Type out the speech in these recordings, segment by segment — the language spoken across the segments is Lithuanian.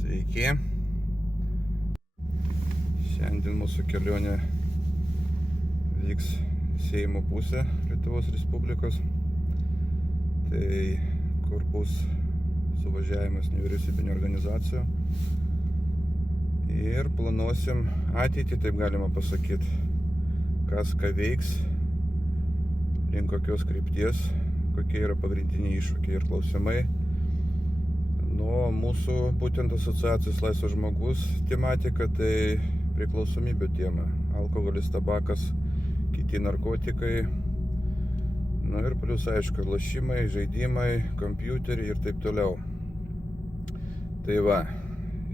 Sveiki. Šiandien mūsų kelionė vyks Seimo pusę Lietuvos Respublikos. Tai kur bus suvažiavimas nevyriausybinių organizacijų. Ir planuosim ateitį, taip galima pasakyti, kas ką veiks, link kokios krypties, kokie yra pagrindiniai iššūkiai ir klausimai. Nuo mūsų būtent asociacijos Laisvas žmogus tematika, tai priklausomybė tema. Alkoholis, tabakas, kiti narkotikai. Na ir plius, aišku, lošimai, žaidimai, kompiuteriai ir taip toliau. Tai va,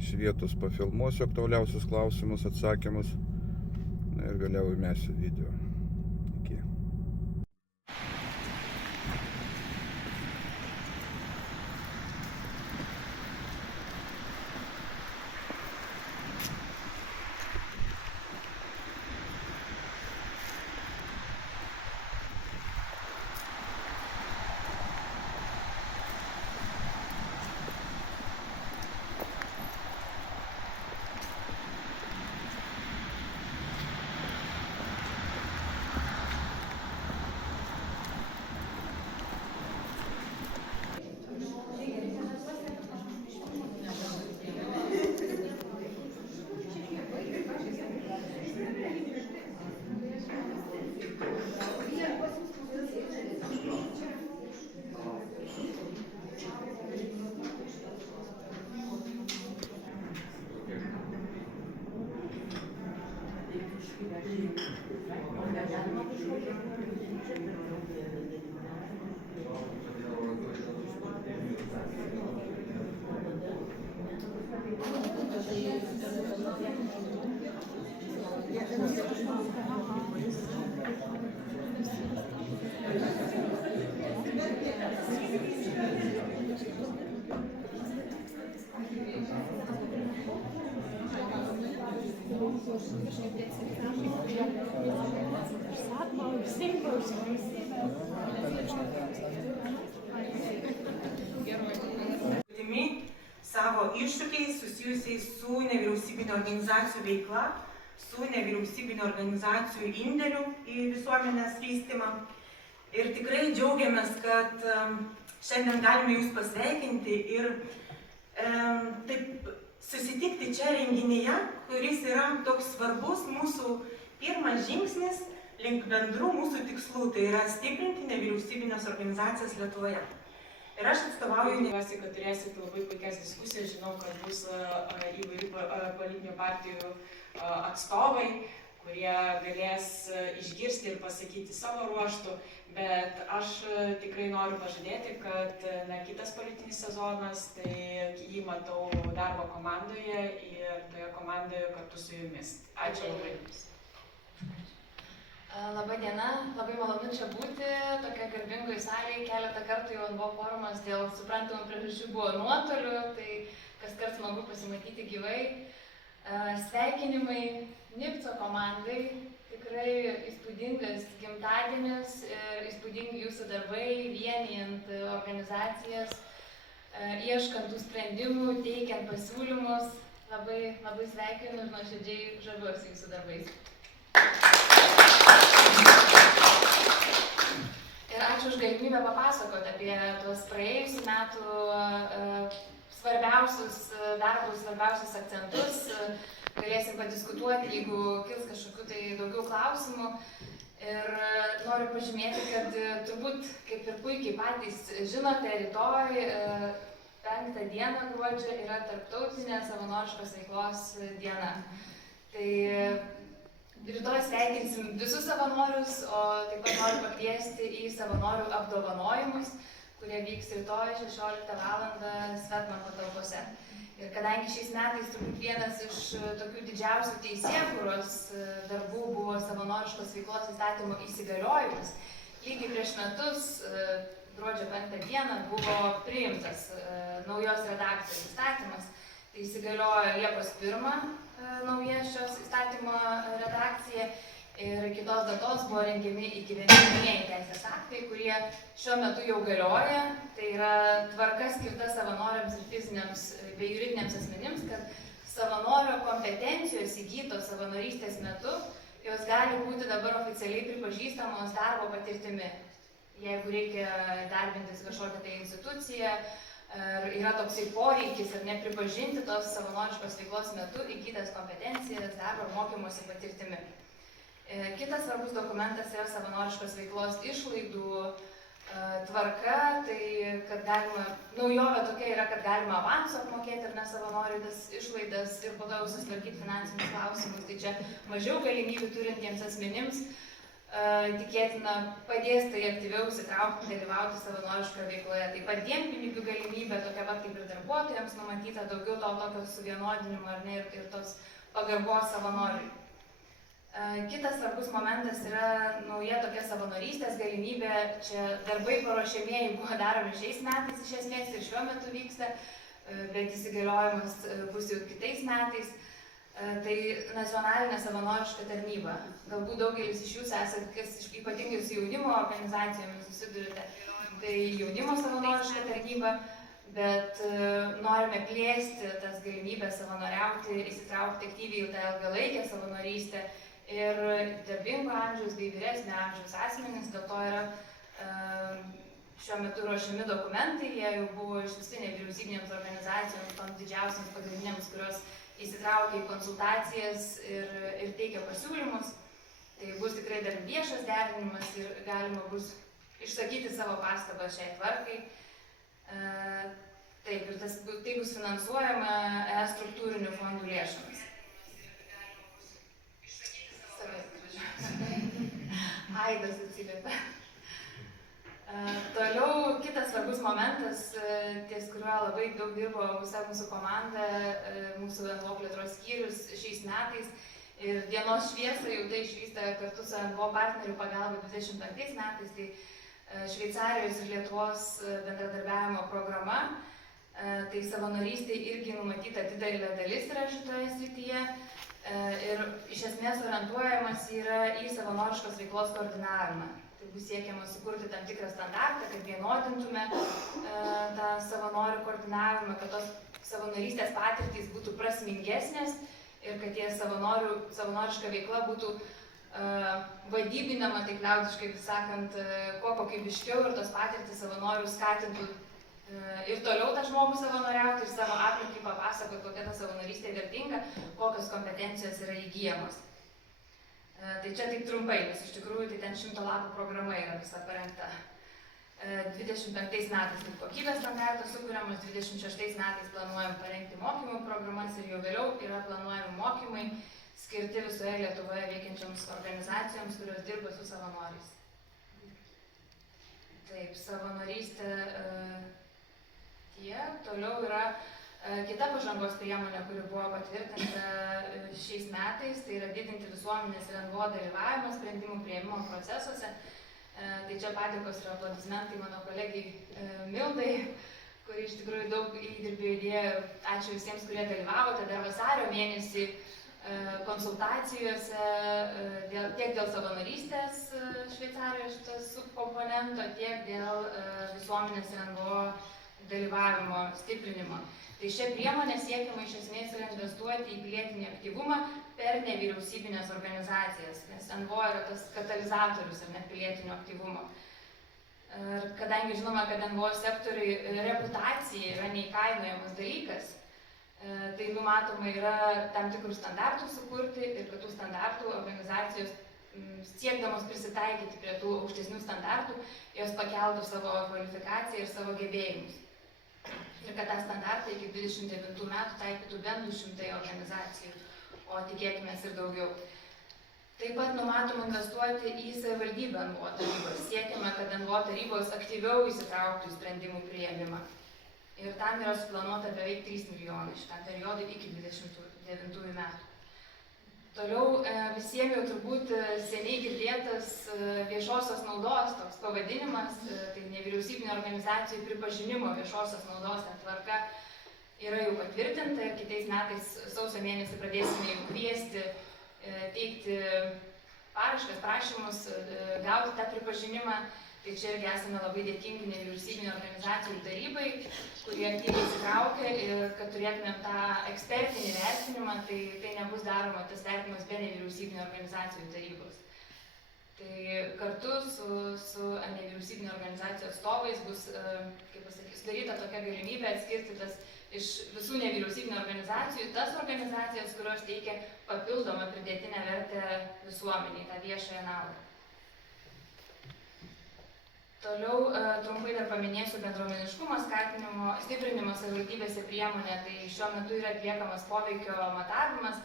iš vietos pafilmuosiu aktualiausius klausimus, atsakymus. Na ir vėliau įmesiu video. Iki. Savo iššūkiais susijusiais su nevyriausybinio organizacijų veikla, su nevyriausybinio organizacijų indėliu į visuomenės vystymą. Ir tikrai džiaugiamės, kad šiandien galime jūs pasveikinti ir taip susitikti čia renginyje, kuris yra toks svarbus mūsų pirmas žingsnis link bendrų mūsų tikslų, tai yra stiprinti nevyriausybinės organizacijas Lietuvoje. Ir aš atstovauju. Tikiuosi, kad turėsite labai puikias diskusijas, žinau, kad bus įvairių politinių partijų atstovai, kurie galės išgirsti ir pasakyti savo ruoštų, bet aš tikrai noriu pažadėti, kad kitas politinis sezonas, tai jį matau darbo komandoje ir toje komandoje kartu su jumis. Ačiū labai jums. Labą dieną, labai malonu čia būti, tokia garbingoje salėje, keletą kartų jau buvo forumas dėl suprantamų priežasčių buvo nuotoliu, tai kas kart smagu pasimatyti gyvai. Sveikinimai NIPCO komandai, tikrai įspūdingas gimtadienis ir įspūdingi jūsų darbai, vienijant organizacijas, ieškant tų sprendimų, teikiant pasiūlymus. Labai sveikinu ir nuoširdžiai žaviuosi jūsų darbais. Ir ačiū už galimybę papasakoti apie tuos praėjusių metų svarbiausius darbus, svarbiausius akcentus. Galėsim padiskutuoti, jeigu kils kažkokių tai daugiau klausimų. Ir noriu pažymėti, kad turbūt, kaip ir puikiai patys žinote, rytoj 5 dieną gruodžio yra tarptautinė savanoriškos veiklos diena. Tai rytoj sveikinsim visus savanorius, o taip pat noriu pakviesti į savanorių apdovanojimus, kurie vyks rytoj 16 val. Svetbank patalpose. Ir kadangi šiais metais turbūt vienas iš tokių didžiausių teisėkūros darbų buvo savanoriškos veiklos įstatymo įsigaliojimas, lygiai prieš metus, gruodžio 5 dieną, buvo priimtas naujos redakcijos įstatymas. Tai įsigaliojo Liepos 1 nauja šios įstatymo redakcija ir iki tos datos buvo rengiami įgyvendinamieji teisės aktai, kurie šiuo metu jau galioja. Tai yra tvarka skirta savanoriams ir fiziniams bei juridiniams asmenims, kad savanorio kompetencijos įgytos savanorystės metu jos gali būti dabar oficialiai pripažįstamos darbo patirtimi. Jeigu reikia darbintis kažkokią tai instituciją, yra toksai poreikis ar nepripažinti tos savanoriškos veiklos metu įgytas kompetencijas darbo mokymosi patirtimi. Kitas svarbus dokumentas yra savanoriškos veiklos išlaidų tvarka, tai kad galima, naujovė tokia yra, kad galima avansu apmokėti ar ne savanoriui tas išlaidas ir po to jau susitvarkyti finansinius klausimus. Tai čia mažiau galimybių turintiems asmenims tikėtina padės tai aktyviau įsitraukti, dalyvauti savanoriškoje veikloje. Taip pat dienpinigių galimybė, tokia pat kaip ir darbuotojams numatyta, daugiau to tokio suvienodinimo ar ne ir tos pagarbos savanoriui. Kitas svarbus momentas yra nauja tokia savanorystės galimybė. Čia darbai paruošiamieji buvo daromi šiais metais iš esmės ir šiuo metu vyksta, bet įsigaliojimas bus jau kitais metais. Tai nacionalinė savanoriška tarnyba. Galbūt daugelis iš jūsų esate, kas ypatingai su jaunimo organizacijomis susidurite, tai jaunimo savanoriška tarnyba, bet norime plėsti tas galimybės savanoriauti, įsitraukti aktyviai į tą ilgalaikę savanorystę. Ir darbingo amžiaus bei vyresnio amžiaus asmenys, dėl to yra šiuo metu ruošiami dokumentai, jie jau buvo išsiųsti nevyriausybinėms organizacijoms, toms didžiausiams pagrindinėms, kurios įsitraukia į konsultacijas ir teikia pasiūlymus. Tai bus tikrai dar viešas derinimas ir galima bus išsakyti savo pastabą šiai tvarkai. Taip, ir tai bus finansuojama ES struktūrinių fondų lėšomis. Aidas atsiliepia. Toliau kitas svarbus momentas, ties kuriuo labai daug dirbo visa mūsų komanda, mūsų NVO plėtros skyrius šiais metais. Ir dienos šviesą jau tai išvysta kartu su NVO partnerių pagalba 25 metais. Tai Šveicarijos ir Lietuvos bendradarbiavimo programa. Tai savanorystė irgi numatyta didelė dalis yra šitoje srityje. Ir iš esmės orientuojamas yra į savanoriškos veiklos koordinavimą. Tai bus siekiama sukurti tam tikrą standartą, kad vienodintume tą savanorių koordinavimą, kad tos savanorystės patirtys būtų prasmingesnės ir kad tie savanoriška veikla būtų vadybinama, taip liaudiškai sakant, kuo kokybiškiau ir tos patirtys savanorių skatintų ir toliau tą žmogų savanoriauti ir savo aplinkai papasakoti, kokia ta savanorystė vertinga, kokios kompetencijos yra įgyjamos. Tai čia taip trumpai, nes iš tikrųjų tai ten 100 lapų programa yra visa parengta. 25 metais kokybės standartas sukūriamas, 26 metais planuojam parengti mokymų programas ir jau vėliau yra planuojami mokymai skirti visoje Lietuvoje veikiančioms organizacijoms, kurios dirba su savanoriais. Taip, savanorystė tiek. Toliau yra kita pažangos priemonė, kuri buvo patvirtinta šiais metais, tai yra didinti visuomenės ir NVO dalyvavimą sprendimų priėmimo procesuose. Tai čia padėkos ir aplodismentai mano kolegijai Mildai, kuri iš tikrųjų daug įdirbio įdėjo. Ačiū visiems, kurie dalyvavote dar vasario mėnesį konsultacijose tiek dėl savanorystės Šveicarijoje šitas subkomponento, tiek dėl visuomenės ir NVO dalyvavimo stiprinimo. Tai šią priemonę siekiama iš esmės yra investuoti į pilietinį aktyvumą per nevyriausybinės organizacijas, nes NVO yra tas katalizatorius ar net pilietinio aktyvumo. Ir kadangi žinoma, kad NVO sektoriui reputacija yra neįkainojamas dalykas, tai numatoma yra tam tikrų standartų sukurti ir kad tų standartų organizacijos siekdamos prisitaikyti prie tų aukštesnių standartų, jos pakeltų savo kvalifikaciją ir savo gebėjimus. Ir kad tą standartą iki 29 metų taikytų bent 200 organizacijų, o tikėkimės ir daugiau. Taip pat numatoma investuoti į savivaldybių NVO tarybas. Siekiame, kad NVO tarybos aktyviau įsitrauktų į sprendimų priėmimą. Ir tam yra suplanuota beveik 3 milijonai šitam periodui iki 29 metų. Toliau visiems jau turbūt seniai girdėtas viešosios naudos toks pavadinimas, tai nevyriausybinio organizacijų pripažinimo viešosios naudos tvarka yra jau patvirtinta ir kitais metais sausio mėnesį pradėsime jau kviesti teikti paraiškas, prašymus, gauti tą pripažinimą. Tai čia irgi esame labai dėkingi nevyriausybinio organizacijų tarybai, kurie aktyviai įsitraukia ir kad turėtumėm tą ekspertinį vertinimą, tai nebus daroma tas vertinimas be nevyriausybinio organizacijų tarybos. Tai kartu su nevyriausybinio organizacijų atstovais bus, kaip pasakys, sudaryta tokia galimybė atskirti tas iš visų nevyriausybinio organizacijų tas organizacijas, kurios teikia papildomą pridėtinę vertę visuomeniai, tą viešąją naudą. Toliau trumpai dar paminėsiu bendruomeniškumo skatinimo, stiprinimo savivaldybėse priemonę. Tai šiuo metu yra atliekamas poveikio matavimas.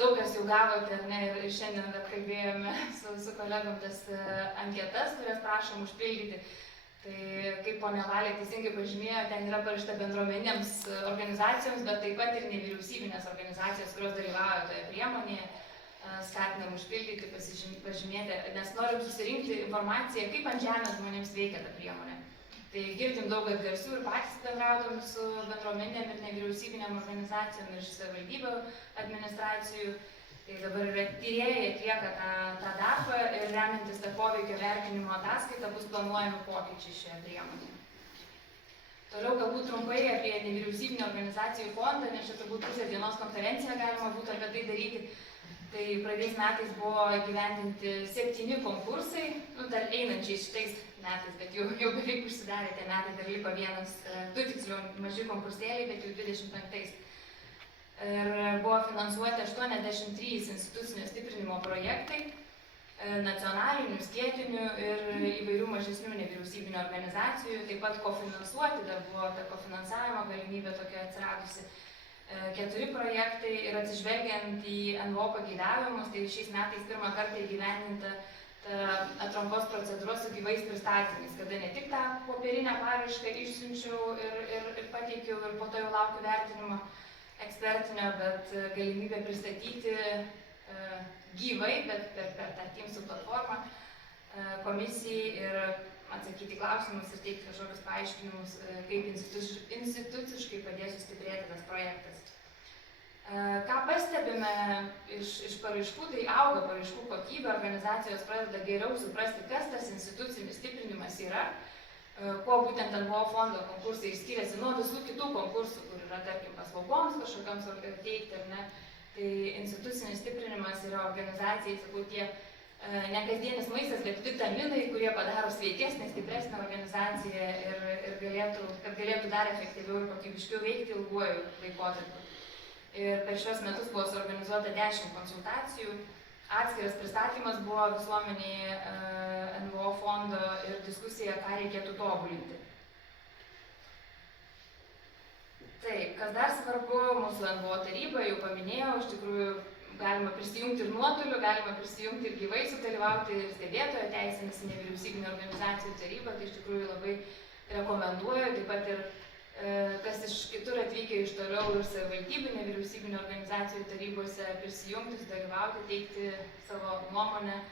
Daug kas jau gavote, ne, ir šiandien dar kalbėjome su kolegom tas anketas, kurias prašom užpildyti. Tai kaip ponia Valė teisingai pažymėjo, ten yra parašyta bendruomenėms organizacijoms, bet taip pat ir nevyriausybinės organizacijos, kurios dalyvauja toje priemonėje. Skatinam užpildyti, pažymėti, nes norim susirinkti informaciją, kaip ant žemės žmonėms veikia ta priemonė. Tai girdim daug atgarsių ir patys bendraudami su bendruomenėm ir nevyriausybinėm organizacijom ir savivaldybių administracijų. Tai dabar yra tyrėjai atlieka tą darbą ir remiantis tą poveikio vertinimo ataskaitą bus planuojami pokyčiai šioje priemonėje. Toliau galbūt trumpai apie nevyriausybinio organizacijų fondą, nes čia turbūt pusės dienos konferenciją galima būtų apie tai daryti. Tai praeitais metais buvo įgyvendinti 7 konkursai, dar einančiais šitais metais, bet jau beveik užsidarė tie metai, dar liko 2 tiksliau maži konkursėliai, bet jau 25. Ir buvo finansuoti 83 institucinio stiprinimo projektai, nacionalinių, skietinių ir įvairių mažesnių nevyriausybinių organizacijų, taip pat kofinansuoti, dar buvo ta kofinansavimo galimybė tokia atsiradusi. 4 projektai ir atsižvelgiant į NVO pageidavimus, tai šiais metais pirmą kartą įgyvendinta atrankos procedūros su gyvais pristatymais, kada ne tik tą popierinę paraišką išsiunčiau ir pateikiau ir po to jau laukiu vertinimo ekspertinio, bet galimybę pristatyti gyvai, bet per tą Teams platformą komisijai ir atsakyti klausimus ir teikti kažkokius paaiškinimus, kaip instituciškai padės sustiprėti tas projektas. Ką pastebime iš paraiškų, tai auga paraiškų kokybė, organizacijos pradeda geriau suprasti, kas tas institucinis stiprinimas yra, kuo būtent NVO fondo konkursai skiriasi nuo visų kitų konkursų, kur yra, tarkim, paslaugoms kažkokiams teikti, ar ne. Tai institucinis stiprinimas yra organizacijai, sakau, tie ne kasdienis maistas, bet vitaminai, kurie padaro sveikesnę, stipresnę organizaciją ir galėtų dar efektyviau ir kokybiškiau veikti ilguoju laikotarpiu. Ir per šios metus buvo suorganizuota 10 konsultacijų, atskiras pristatymas buvo visuomeniai NVO fondo ir diskusija, ką reikėtų tobulinti. Taip, kas dar svarbu, mūsų NVO taryba, jau paminėjau, iš tikrųjų galima prisijungti ir nuotoliu, galima prisijungti ir gyvai sudalyvauti ir stebėtojo teisėmis į nevyriausybinio organizacijų tarybą, tai iš tikrųjų labai rekomenduoju, taip pat ir kas iš kitur atvykę iš toliau ir savivaldybių nevyriausybinio organizacijų tarybose prisijungti, sudalyvauti, teikti savo nuomonę.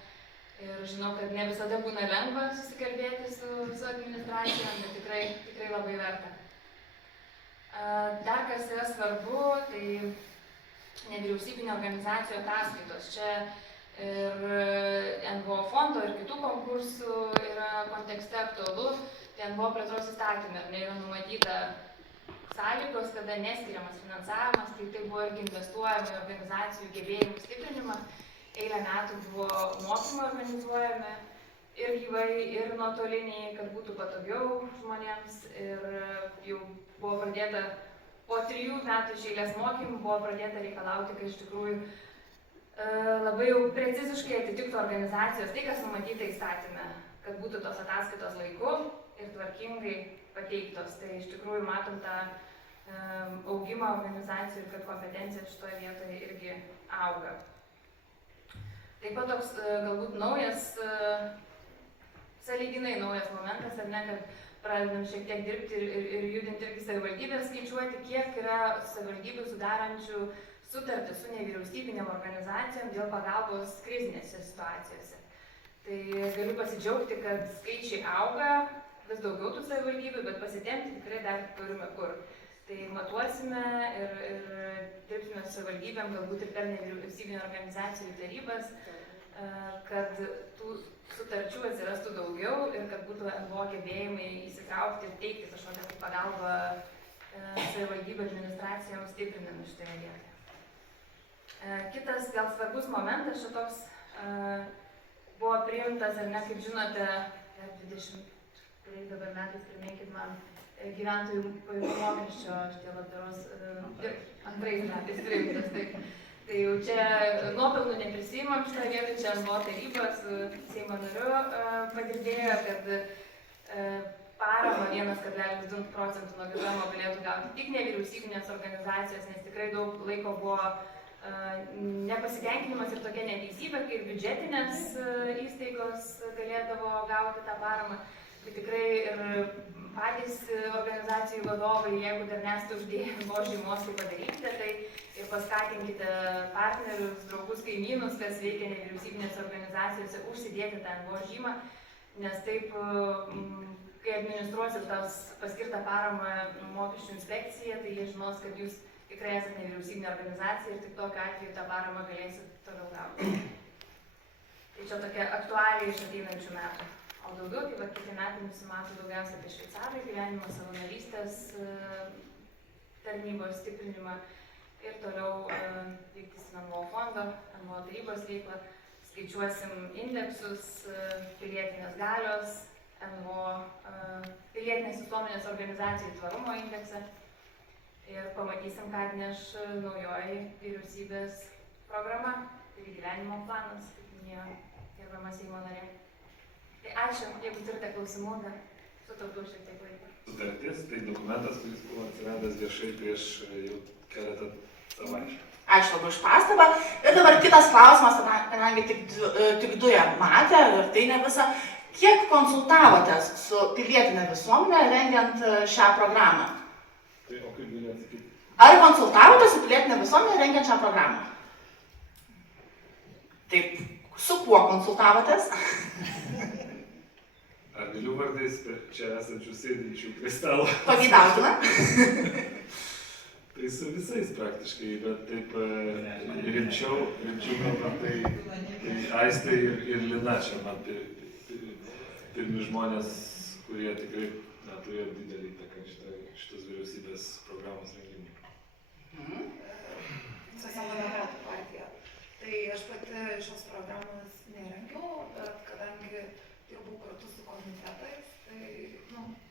Ir žinau, kad ne visada būna lengva susikalbėti su administracijom, bet tikrai labai verta. Dar kas yra svarbu, tai nevyriausybinio organizacijų ataskaitos. Čia ir NVO fondo ir kitų konkursų yra kontekste aktualu. Tai NVO plėtros įstatymė yra numatyta sąlygos, kada neskiriamas finansavimas, tai buvo irgi investuojama į organizacijų gebėjimų stiprinimą. Eilę metų buvo mokymai organizuojami ir gyvai, ir nuotoliniai, kad būtų patogiau žmonėms. Ir jau buvo pradėta po 3 metų iš eilės mokymų buvo pradėta reikalauti, kad iš tikrųjų labai jau preciziškai atitiktų organizacijos tai, kas numatyta įstatyme, kad būtų tos ataskaitos laiku ir tvarkingai pateiktos. Tai iš tikrųjų matom tą augimą organizacijų ir kad kompetencija šitoje vietoje irgi auga. Taip pat toks galbūt naujas, sąlyginai naujas momentas, ar ne, kad pradedam šiek tiek dirbti ir judinti irgi savivaldybės, skaičiuoti, kiek yra savivaldybių sudarančių sutartį su nevyriausybinėm organizacijom dėl pagalbos krizinėse situacijose. Tai galiu pasidžiaugti, kad skaičiai auga, vis daugiau tų savivaldybių, bet pasitempti tikrai dar turime kur. Tai matuosime ir dirbsime su savivaldybėm, galbūt ir per nevyriausybinio organizacijų tarybas, kad tų sutarčių atsirastų daugiau ir kad būtų NVO gebėjimai įsitraukti ir teikti kažkokią tai pagalbą savivaldybių administracijoms stiprinami šitoje vietoje. Kitas gal svarbus momentas šitoks buvo priimtas, ar ne, kaip žinote, 20, kuriais dabar metais priminkit man, gyventojų pajamų mokesčio šitie labdaros antrais metais priimtas. Tai jau čia nuopelnų neprisimam šitą vietą, čia NVO tarybos Seimo nariu padirbėjo, kad paramą 1,2% nuo gavimo galėtų gauti tik nevyriausybinės organizacijos, nes tikrai daug laiko buvo nepasitenkinimas ir tokia neteisybė, kai biudžetinės įstaigos galėdavo gauti tą paramą. Tai tikrai ir patys organizacijų vadovai, jeigu dar nesate uždėję NVO žymos, tai padarykite tai ir paskatinkite partnerius, draugus, kaimynus, kas veikia nevyriausybinės organizacijose, užsidėti tą NVO žymą, nes taip, kai administruosit tas paskirtą paramą mokesčių inspekciją, tai jie žinos, kad jūs tikrai esate nevyriausybinė organizacija ir tik tokiu atveju tą paramą galėsit toliau gauti. Tai čia tokia aktualija iš ateinančių metų. O daugiau, tai va, kiti metai nusimato daugiausia apie šveicarų gyvenimo savanorystės tarnybos stiprinimą ir toliau vykdysim NVO fondo, NVO tarybos veiklą, skaičiuosim indeksus, pilietinės galios, NVO pilietinės visuomenės organizacijų tvarumo indeksą ir pamatysim, ką atneš naujoji vyriausybės programa ir gyvenimo planas, kaip minėjo gerbiama Seimo narė. Tai ačiū, jeigu turite klausimų, dar sutaupiau šiek tiek laiko. Sutartis, tai dokumentas, kuris buvo atsiradęs viešai prieš jau keletą savaičių. Ačiū labai už pastabą. Ir dabar kitas klausimas, kadangi tik du ją matė ir tai ne visa. Kiek konsultavotės su pilietinė visuomenė rengiant šią programą? Tai o kaip galiu atsakyti? Ar konsultavotės su pilietinė visuomenė rengiant šią programą? Taip, su kuo konsultavotės? Ar galiu vardais čia esančių sėdinčių prie stalo? Pageidautina. Tai su visais praktiškai, bet taip rimčiau kalbant, tai Aistė ir Lina čia man pirmi žmonės, kurie tikrai turėjo didelį įtaką šitos vyriausybės programos rengimui. Socialdemokratų partija. Tai aš pati šios programos nerengiau, bet kadangi dirbau kartu su komitetais, tai,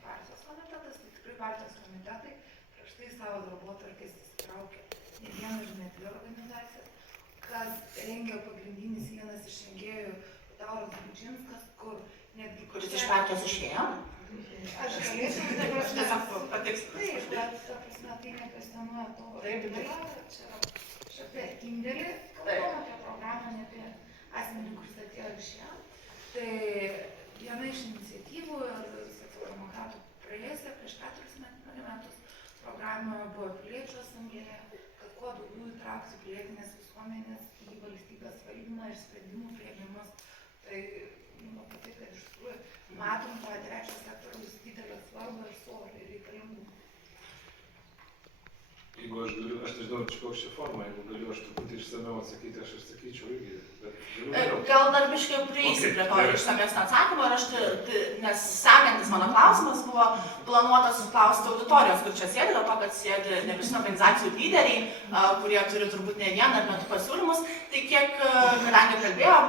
partijos komitetas, tai tikrai partijos komitetai prieš tai savo darbotvarkės įsitraukė ne vieną ir ne dvi organizacijas, kas rengia pagrindinis vienas iš rengėjų Dauras Bučinskas, kur netgi... Kuris iš partijos išėjo? Aš galėčiau dabar... Tiesiog patikslinti. Taip, bet, ta prasme, tai nekvestionuoja to indėlio, čia apie indėlį, kalbam apie programą, ne apie asmenį, kuris atėjo ir išėjo. Tai viena iš iniciatyvų ir socialdemokratų praėjusią prieš 4 metus programoje buvo piliečių asamblėje, kad kuo daugiau įtraukti pilietinės visuomenės į valstybės valdymą ir sprendimų priėmimus. Tai, apie tai, kad iš tikrųjų matom tą trečio sektoriaus didelę svarbą ir svorį reikalingumą. Jeigu aš galiu, aš nežinau, kokia čia forma, jeigu galiu aš truputį išsamiau atsakyti, aš atsakyčiau irgi, bet galiu. Gal dar biškai prieisi prie to išsamesnio atsakymo, ir aš, nes sekantis mano klausimas buvo planuotas klausti auditorijos, kur čia sėdi, dėl to, kad sėdi nevyriausybinių organizacijų lyderiai, kurie turi turbūt ne vieną ar net pasiūlymus. Tai kiek, kadangi kalbėjom,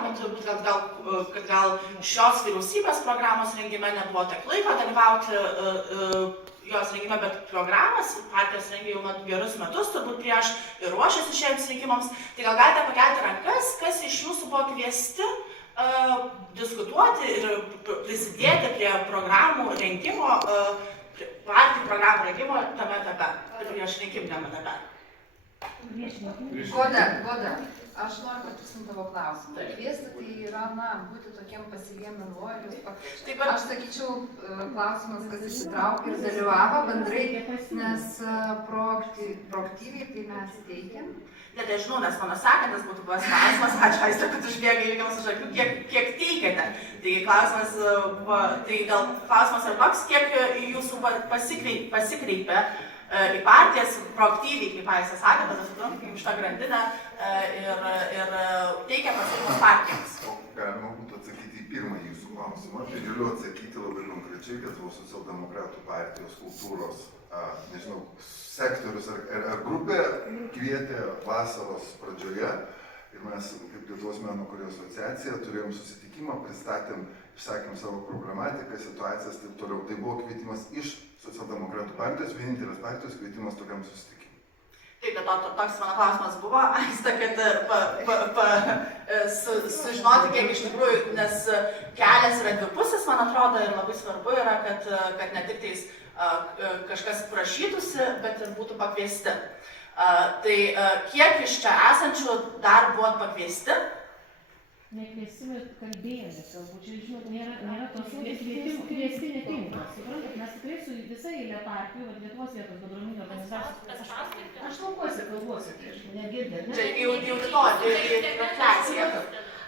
kad gal šios vyriausybės programos rengime nebuvo tiek laiko dalyvauti jos rengime, bet programas partijos rengia jau gerus metus, turbūt prieš ir ruošiasi šiems rinkimams. Tai gal galite pakelti rankas, kas iš jūsų buvo kviesti diskutuoti ir prisidėti prie programų rengimo, partijų programų rengimo tame etape, prieš rinkiminiam etape. Goda, aš noriu patikslinti tavo klausimą. Kviesti tai yra, būti tokiem pasyviem NVO ir jūs pakviečia. Aš sakyčiau, klausimas, kas įsitraukė ir dalyvavo bendrai, nes proaktyviai tai mes teikiam. Net žinau, nes mano sekantis būtų buvęs klausimas, ačiū Aistė, kad užbėgai ilgiams už akių, kiek teikiate. Tai klausimas, tai gal klausimas ar toks, kiek jūsų pasikreipė į partijas, proaktyviai, kaip Aistė sakė, tada sutrumpinkim šitą grandinę ir teikia pasiūlymus partijoms. Galima būtų atsakyti į pirmąjį jūsų klausimą. Tai galiu atsakyti labai konkrečiai, kad buvo Socialdemokratų partijos kultūros, nežinau, sektorius ar grupė kvietė vasaros pradžioje ir mes, kaip Lietuvos meno kūrėjų asociacija, turėjom susitikimą, pristatėm, išsakėm savo problematiką, situacijas, taip toliau. Tai buvo kvietimas iš Socialdemokratų partijos, vienintelės partijos kvietimas tokiam susitikimui. Taip, bet toks mano klausimas buvo, Aiste, kad sužinoti, kiek iš tikrųjų, nes kelias yra dvipusis, man atrodo, ir labai svarbu yra, kad ne tik tais kažkas prašytųsi, bet ir būtų pakviesti. Tai kiek iš čia esančių dar buvot pakviesti? Nekviesti, bet kalbėjomės, galbūt, čia, žinot, nėra tos kviesti netinka. Suprantat, mes tikrai su visa eilė partijų, Lietuvos vietos bendruomenių organizacijų. Aš kalbuosi, tai aš negirdėt. Čia į auditoriją, į refleksiją.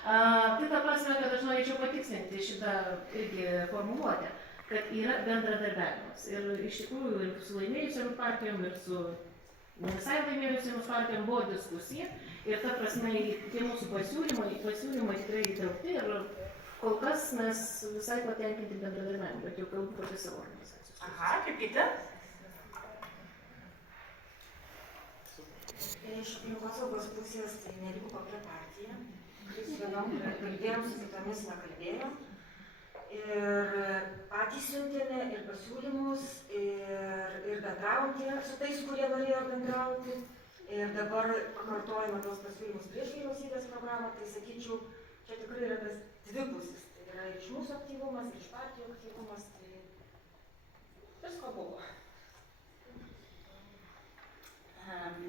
Tai ta prasme, kad aš norėčiau patikslinti šitą irgi formuluotę, kad yra bendradarbiavimas. Ir iš tikrųjų ir su laimėjusiam partijom, ir su visai laimėjusiams partijom buvo diskusija. Ir ta prasme, tie mūsų pasiūlymai tikrai įtraukti ir kol kas mes visai patenkinti bendradarbiavimu, bet jau kalbu apie savo organizacijos. Aha, kaip kiti? Iš aplinkosaugos pusės tai neliko kokia partija. Su vienom kalbėjom, su kitomis nekalbėjom. Ir patys siuntėme ir pasiūlymus, ir bendrauti su tais, kurie norėjo bendrauti. Ir dabar pakartojame tos pasiūlymus prieš vyriausybės programą, tai sakyčiau, čia tikrai yra tas dvipusis. Tai yra iš mūsų aktyvumas, iš partijų aktyvumas, tai visko buvo.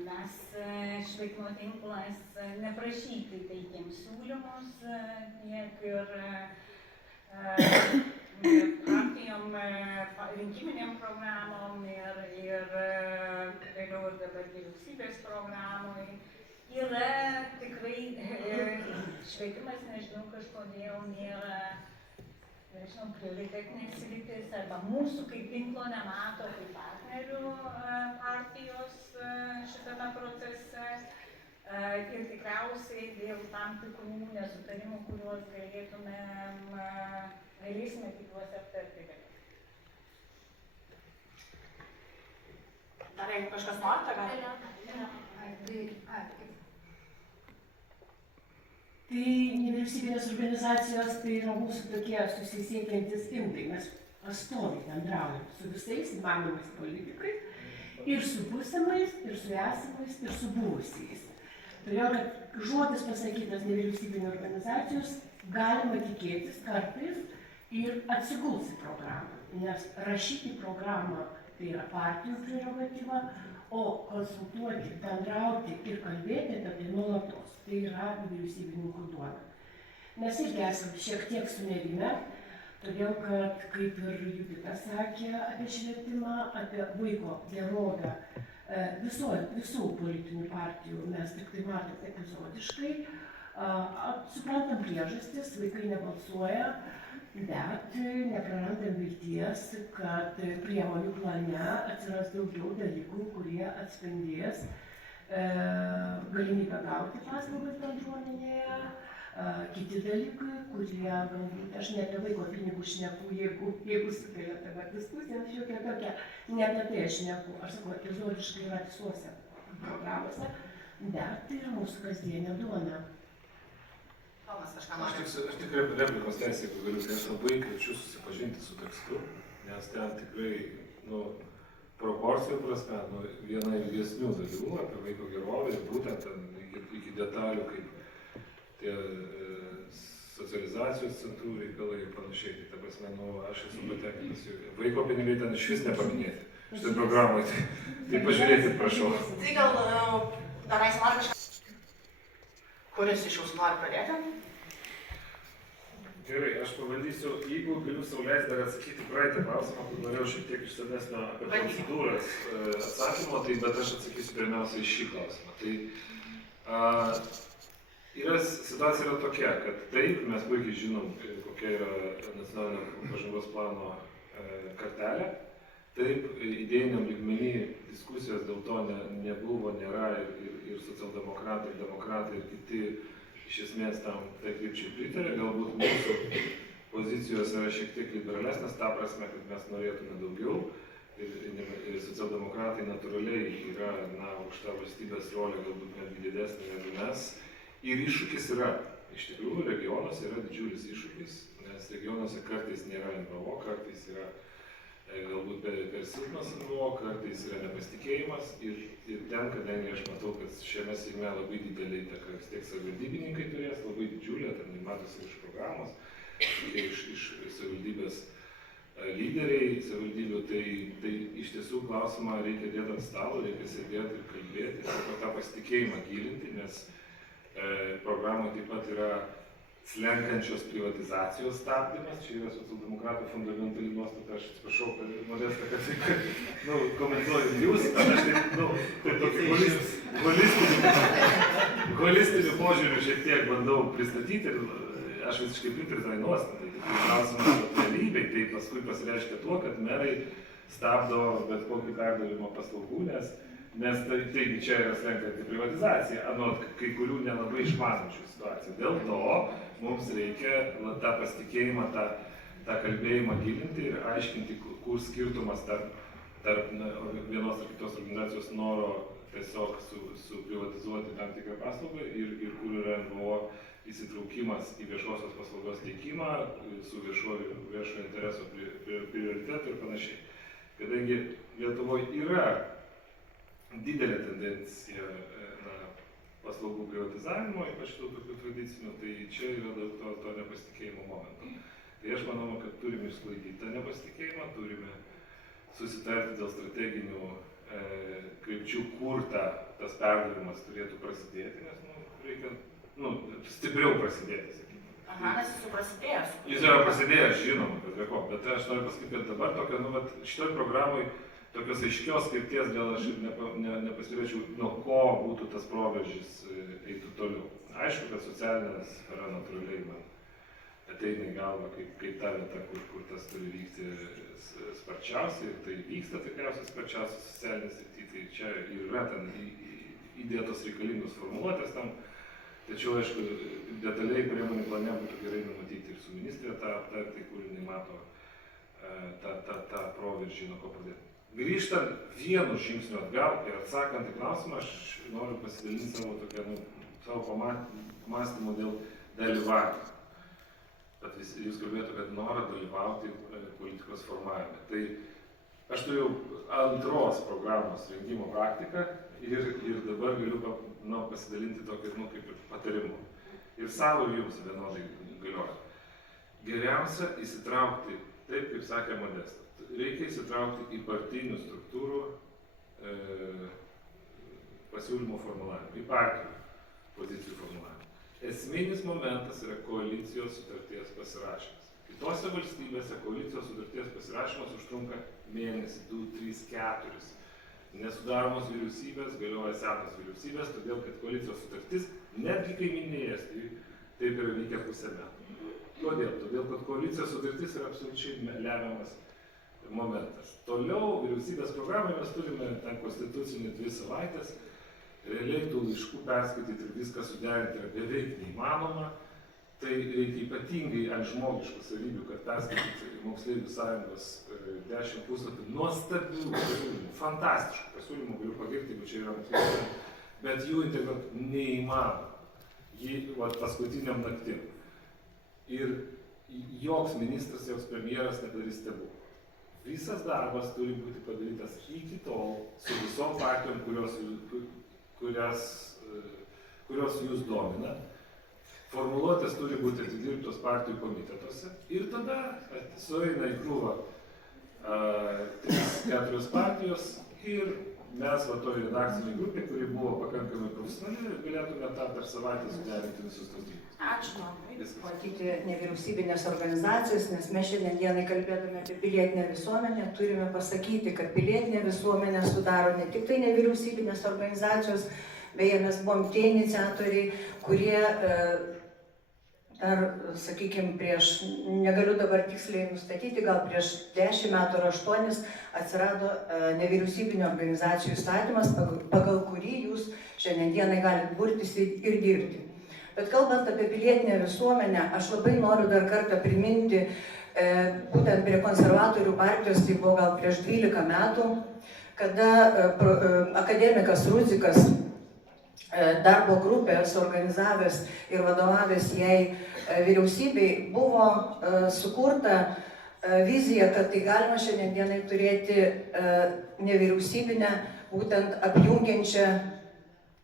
Mes švietimo tinklas neprašyti teikėm siūlymus, tiek ir partijom, rinkiminėm programom ir vėliau ir dabar vyriausybės programoj. Yra tikrai švietimas, nežinau, kažkodėl nėra, nežinau, prioritetinės sritis arba mūsų kaip tinklo nemato kaip partnerių partijos šitame procese. Ir tikriausiai dėl tam tikrų nesutarimų, kuriuos galėsime tikiuosi aptarti vėliau. Dar jeigu kažkas norite, gal? Tai nevyriausybinės organizacijos tai yra mūsų tokie susisiekiantis indai. Mes pastoviai bendraujam su visais įmanomais politikais, ir su būsimais, ir su esamais, ir su buvusiais. Todėl, kad žodis pasakytas nevyriausybinio organizacijos galima tikėtis kartais ir atsiguls į programą, nes rašyti programą tai yra partijų prerogatyva, o konsultuoti, bendrauti ir kalbėti apie tai nuolatos, tai yra vyriausybininkų duona. Mes irgi esame šiek tiek sunerime, todėl, kad, kaip ir Judita sakė apie švietimą, apie vaiko gerovę, visų politinių partijų mes tik tai matom epizodiškai, suprantam priežastis, vaikai nebalsuoja, bet neprarandam vilties, kad priemonių plane atsiras daugiau dalykų, kurie atspindės galimybę gauti paslaugas bendruomenėje, kiti dalykai, kurie galbūt, aš ne apie vaiko pinigų šneku, jeigu sukelia dabar diskusiją, šiokia tokia, ne apie tai aš šneku, aš sakau, epizodiškai yra visuose programuose, bet tai yra mūsų kasdienė duona. Tomas kažką nori. Aš tik replikos teisė, jeigu galiu, tai aš labai kviečiu susipažinti su tekstu, nes ten tikrai, proporcijų prasme, viena ilgesnių dalių apie vaiko gerovę ir būtent ten iki detalių, kaip tie socializacijos centrų reikalai ir panašiai. Tai ta prasme, aš esu patenkintas. Vaiko pinigai ten iš vis nepaminėti šitą programą. Tai pažiūrėkit, prašau. Tai gal dar Aistė nori kažką? Kuris iš jūsų nori pradėti? Gerai, aš pabandysiu, jeigu galiu sau leisti dar atsakyti praeitą klausimą, kur norėjau šiek tiek išsamesnio apie procedūras atsakymo, tai bet aš atsakysiu pirmiausia į šį klausimą. Tai situacija yra tokia, kad taip, mes puikiai žinom, kokia yra nacionalinio pažangos plano kartelė, Taip, idėjiniam lygmenį diskusijos dėl to nebuvo, nėra ir socialdemokratai, ir demokratai, ir kiti iš esmės tam tai krypčiai pritarė. Galbūt mūsų pozicijos yra šiek tiek liberalesnės, ta prasme, kad mes norėtume daugiau. Ir socialdemokratai natūraliai yra aukšta valstybės rolė, galbūt netgi didesnė negu mes. Ir iššūkis yra, iš tikrųjų, regionuose yra didžiulis iššūkis, nes regionuose kartais nėra NVO, kartais yra galbūt per silpnas NVO, kartais yra nepasitikėjimas. Ir ten, kadangi aš matau, kad šiame Seime labai didelį įtaką vis tiek savivaldybininkai turės, labai didžiulė, ten matosi iš programos, iš savivaldybės lyderiai savivaldybių, tai iš tiesų klausimą reikia dėti ant stalo, reikia sėdėti ir kalbėti, ir tą pasitikėjimą gilinti, nes programoje taip pat yra slenkančios privatizacijos stabdymas, čia yra socialdemokratų fundamentali nuostata, aš atsiprašau, kad Modesta, kad komentuoju jūs, aš taip tokį holistinių požiūrių šiek tiek bandau pristatyti ir aš visiškai pritariu tai nuostatai. Klausimas apie realybei, tai paskui pasireiškia tuo, kad merai stabdo bet kokį perdavimo paslaugų, nes taigi čia yra slenkanti privatizacija, anot kai kurių nelabai išmanančių situacijų. Dėl to mums reikia tą pasitikėjimą, tą kalbėjimą gilinti ir aiškinti, kur skirtumas tarp vienos ar kitos organizacijos noro tiesiog suprivatizuoti tam tikrą paslaugą ir kur yra NVO įsitraukimas į viešosios paslaugos teikimą su viešojo intereso prioritetu ir panašiai. Kadangi Lietuvoje yra didelė tendencija paslaugų privatizavimo, ypač tų tokių tradicinių, tai čia yra daug to nepasitikėjimo momentų. Tai aš manau, kad turime išsklaidyti tą nepasitikėjimą, turime susitarti dėl strateginių krypčių, kur tas perdavimas turėtų prasidėti, nes reikia stipriau prasidėti, sakykime. Aha, nes jis jau prasidėjęs. Jis yra prasidėjęs, žinoma, bet aš noriu pasakyti, kad dabar tokio, šitoj programai tokios aiškios krypties, gal aš nepasirėčiau, nuo ko būtų tas proveržis eitų toliau. Aišku, kad socialinė sfera natūraliai man ateina į galvą kaip ta vieta, kur tas turi vykti sparčiausiai, ir tai vyksta tikriausiai sparčiausiai socialinės srityje, tai čia ir yra ten įdėtos reikalingos formuluotės tam. Tačiau, aišku, detaliai priemonių plane būtų gerai numatyti ir su ministrė tą aptarti, kur jinai mato tą proveržį, nuo ko pradėti. Grįžtant vienu žingsniu atgal ir atsakant į klausimą, aš noriu pasidalinti savo pamąstymų dėl dalyvavimo. Bet jūs kalbėjote, kad norą dalyvauti politikos formavime. Tai aš turėjau antros programos rengimo praktiką ir dabar galiu pasidalinti tokį, kaip ir patarimu. Ir savo ir jums vienodai galioja. Geriausia įsitraukti, taip kaip sakė Modesta, reikia įsitraukti į partinių struktūrų pasiūlymų formulavimą, į partijų pozicijų formulavimą. Esminis momentas yra koalicijos sutarties pasirašymas. Kitose valstybėse koalicijos sutarties pasirašymas užtrunka mėnesį, 2, 3, 4. Nesudaromos vyriausybės, galioja senos vyriausybės, todėl kad koalicijos sutartis, netgi kaiminėje Estijoje, taip yra vykę pusę metų. Kodėl? Todėl, kad koalicijos sutartis yra absoliučiai lemiamas momentas. Toliau vyriausybės programai mes turime ten konstitucinį 2 savaitės, realiai tų laiškų perskaityti ir viską suderinti yra beveik neįmanoma. Tai reikia ypatingai ant žmogiškų savybių, kad perskaityti Moksleivių sąjungos 10 puslapių nuostabių pasiūlymų, fantastiškų pasiūlymų, galiu pagirti, jeigu čia yra moksleivių, bet jų integruoti neįmanoma. Jį paskutiniam naktim. Ir joks ministras, joks premjeras nedarys stebuklų. Visas darbas turi būti padarytas iki tol su visom partijom, kurios jūs domina. Formuluotės turi būti atidirbtos partijų komitetuose ir tada sueina į krūvą 3-4 partijos ir mes toj redakcinė grupė, kuri buvo pakankamai profesionali, galėtume tą per savaitę suderinti visus tos dalykus. Ačiū. Matyti nevyriausybinės organizacijos, nes mes šiandien kalbėdami apie pilietinę visuomenę, turime pasakyti, kad pilietinę visuomenę sudaro ne tik tai nevyriausybinės organizacijos, beje, mes buvom tie iniciatoriai, kurie dar, sakykime, prieš, negaliu dabar tiksliai nustatyti, gal prieš 10 metų ar 8 atsirado nevyriausybinio organizacijų įstatymas, pagal kurį jūs šiandienai galite burtis ir dirbti. Bet kalbant apie pilietinę visuomenę, aš labai noriu dar kartą priminti, būtent prie konservatorių partijos, tai buvo gal prieš 12 metų, kada akademikas Rudzikas darbo grupė suorganizavęs ir vadovavęs jai vyriausybei, buvo sukurta vizija, kad tai galima šiandienai turėti nevyriausybinę, būtent apjungiančią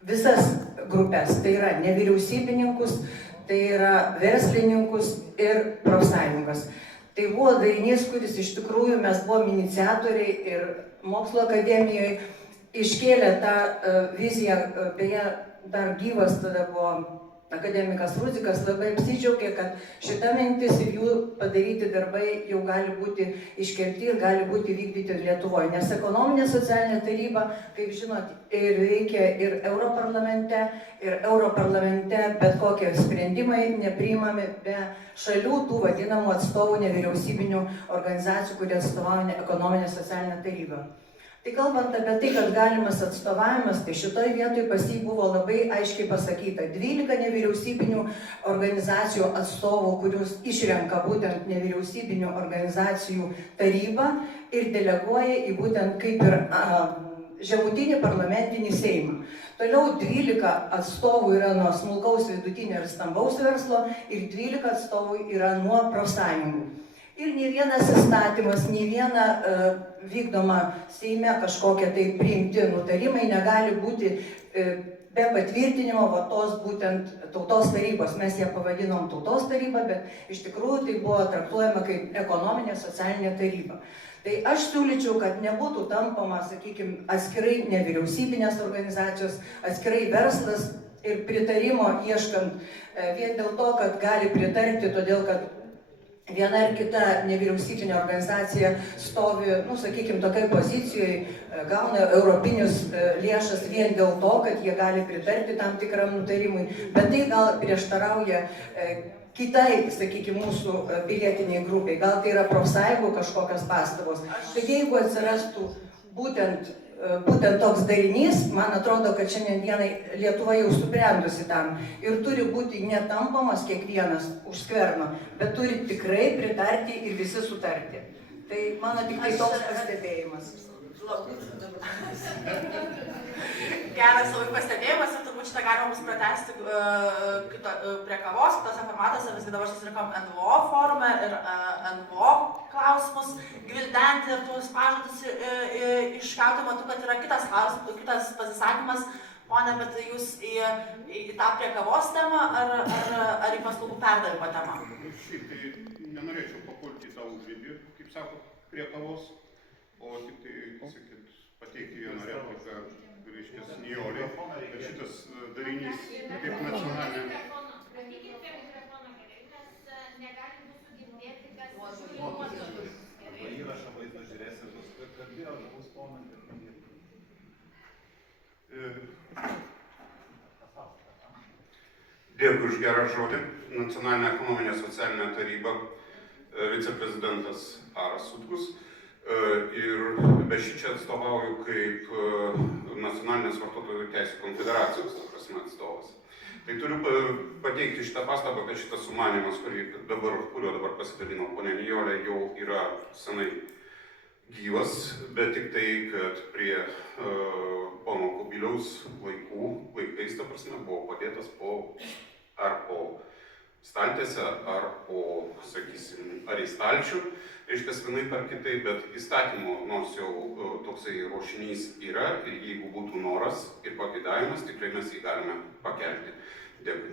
visas grupės, tai yra nevyriausybininkus, tai yra verslininkus ir profsąjungas. Tai buvo darinys, kuris iš tikrųjų mes buvom iniciatoriai ir mokslo akademijoje iškėlė tą viziją, beje, dar gyvas tada buvo akademikas Rudzikas, labai apsidžiaugė, kad šita mintis ir jų padaryti darbai jau gali būti iškelti ir gali būti vykdyti Lietuvoje. Nes ekonominė socialinė taryba, kaip žinot, ir veikia ir Europarlamente bet kokie sprendimai nepriimami be šalių tų vadinamų atstovų nevyriausybinių organizacijų, kurie atstovauja ekonominę socialinę tarybą. Tai kalbant apie tai, kad galimas atstovavimas, tai šitoj vietoj pas jį buvo labai aiškiai pasakyta. 12 nevyriausybinių organizacijų atstovų, kuriuos išrenka būtent nevyriausybinių organizacijų taryba ir deleguoja į būtent kaip ir žemutinį parlamentinį seimą. Toliau 12 atstovų yra nuo smulkaus, vidutinio ir stambaus verslo ir 12 atstovų yra nuo profsąjungų. Ir nei vienas įstatymas, nei viena vykdoma Seime kažkokie tai priimti nutarimai negali būti be patvirtinimo va tos būtent tautos tarybos. Mes ją pavadinom tautos taryba, bet iš tikrųjų tai buvo traktuojama kaip ekonominė socialinė taryba. Tai aš siūlyčiau, kad nebūtų tampama, sakykime, atskirai nevyriausybinės organizacijos, atskirai verslas ir pritarimo ieškant vien dėl to, kad gali pritarti, todėl kad viena ar kita nevyriausybinė organizacija stovi, sakykime, tokiai pozicijoje, gauna europinius lėšas vien dėl to, kad jie gali pritarti tam tikram nutarimui, bet tai gal prieštarauja kitai, sakykime, mūsų pilietiniai grupiai, gal tai yra profsąjungų kažkokios pastabos. Tai jeigu atsirastų būtent toks darinys, man atrodo, kad šiandienai Lietuva jau subrendusi tam ir turi būti netampamas kiekvienas už skverno, bet turi tikrai pritarti ir visi sutarti. Tai mano tik tai toks pastebėjimas. Geras labai pastebėjimas ir turbūt šitą galima bus pratesti prie kavos, kitose formatuose, visgi dabar susirinkam NVO forume ir NVO klausimus gvildenti ir tuos pažadus iškauti. Matau, kad yra kitas pasisakymas. Pone, bet jūs į tą prie kavos temą ar į paslaugų perdavimo temą? Šiaip tai nenorėčiau papulti į tą užribį, kaip sako, prie kavos, o tik tai, sakyt, pateikti vieną repliką, reiškia, Nijolė, kad šitas darinys kaip nacionalinė. Įrašą vaizdą žiūrės ir bus kalbėjo, bus ponas. Dėkui už gerą žodį. Nacionalinė ekonominė socialinė taryba, viceprezidentas Aras Sutkus. Ir be šičia atstovauju kaip Nacionalinės vartotojų teisų konfederacijos, atstovas. Tai turiu pateikti šitą pastabą, kad šitas sumanymas, kuriuo dabar pasidalino ponė Nijolė, jau yra senai gyvas, bet tik tai, kad prie pono Kubiliaus laikais, ta prasme, buvo padėtas ar po staltiese, ar po, sakysim, ar į stalčių, reiškia, vienaip ar kitaip, bet įstatymo, nors jau toksai ruošinys yra, ir jeigu būtų noras ir pageidavimas, tikrai mes jį galime pakelti. Dėkui.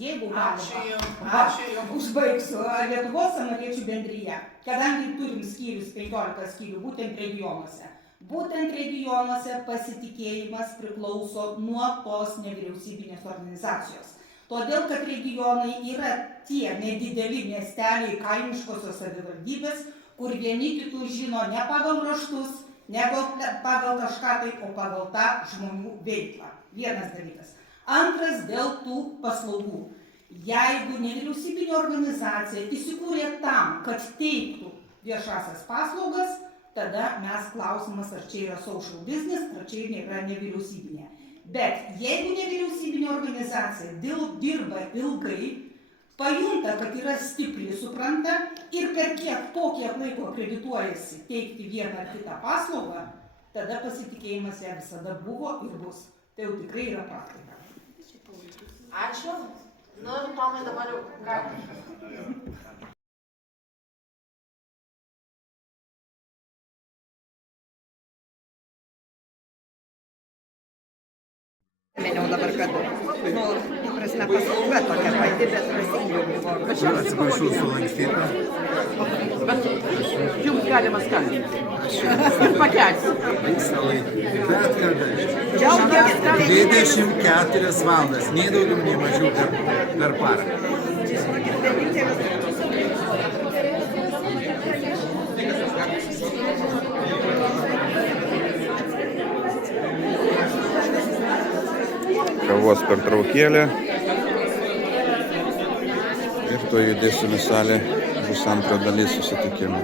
Jeigu galima, užbaigsiu Lietuvos samariečių bendryje, kadangi turim skyrius, 15 skyrių, būtent regionuose. Būtent regionuose pasitikėjimas priklauso nuo tos nevyriausybinės organizacijos. Todėl, kad regionai yra tie nedideli miesteliai, kaimiškosios savivaldybės, kur vieni kitus žino ne pagal raštus, ne pagal kažką tai, o pagal tą žmonių veiklą. Vienas dalykas. Antras, dėl tų paslaugų. Jeigu nevyriausybinė organizacija įsikūrė tam, kad teiktų viešasias paslaugas, tada mes klausimas, ar čia yra social business, ar čia yra nevyriausybinė. Bet jeigu nevyriausybinė organizacija dirba ilgai, pajunta, kad yra stipri, supranta, ir per po kiek laiko akredituojasi teikti vieną ar kitą paslaugą, tada pasitikėjimas ją visada buvo ir bus. Tai jau tikrai yra praktika. Ačiū. Nu, Tomai, dabar jau ką? Maniau dabar, kad, prasme, paslauga tokia pati, bet prasidėjo buvo. Atsiprašau, sulankstyta. Jums galima skambinti. Ir pakelti. Visą laiką. Bet kada? 24 valandas, nei daugiau, nei mažiau per parą. Kavos pertraukėlė. Ir to judėsim į salę, bus antra dalis susitikimo.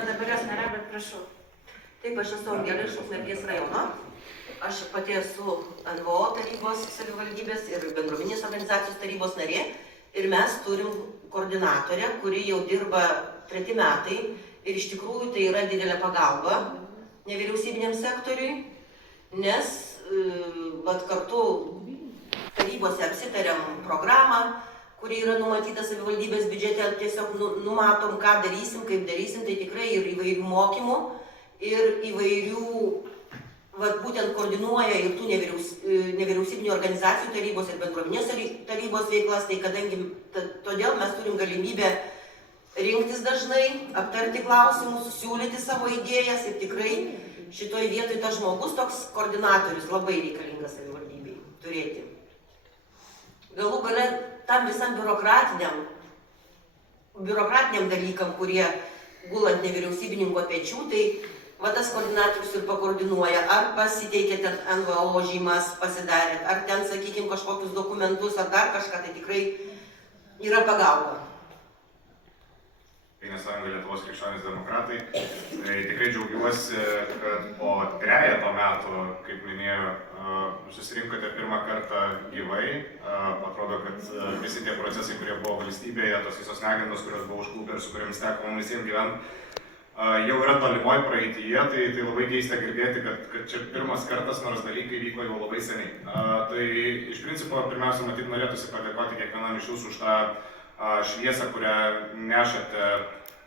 Dabar jos nėra, bet prašau. Taip, aš esu Angelė iš Ukmergės rajono. Aš pati esu NVO tarybos savivaldybės ir bendruomeninės organizacijos tarybos narė. Ir mes turim koordinatorę, kuri jau dirba 3 metai. Ir iš tikrųjų tai yra didelė pagalba nevyriausybiniam sektoriui, nes kartu tarybose apsitariam programą, kuri yra numatyta savivaldybės biudžete, tiesiog numatom, ką darysim, kaip darysim, tai tikrai ir įvairių mokymų, ir įvairių, būtent koordinuoja ir tų nevyriausybinių organizacijų tarybos ir bendruomenės tarybos veiklas, tai kadangi todėl mes turim galimybę rinktis dažnai, aptarti klausimus, siūlyti savo idėjas ir tikrai šitoj vietoj tas žmogus, toks koordinatorius, labai reikalingas savivaldybei turėti. Galų gale tam visam biurokratiniam dalykam, kurie gulant nevyriausybininko pečių, tai tas koordinatorius ir pakoordinuoja, ar pasiteikė ten NVO žymas pasidarėt, ar ten, sakykime, kažkokius dokumentus, ar dar kažką, tai tikrai yra pagalba. Tėvynės sąjunga Lietuvos krikščionys demokratai. Tai tikrai džiaugiuosi, kad po 3 metų, kaip minėjau, susirinkote pirmą kartą gyvai. Atrodo, kad visi tie procesai, kurie buvo valstybėje, tos visos negandos, kurios buvo užklupę ir su kuriamis teko mums visiems gyventi, jau yra tolimoj praeityje, tai labai keista girdėti, kad čia pirmas kartas, nors dalykai vyko jau labai seniai. Tai iš principo, pirmiausia, matyt, norėtųsi padėkoti kiekvienam iš jūsų už tą šviesą, kurią nešate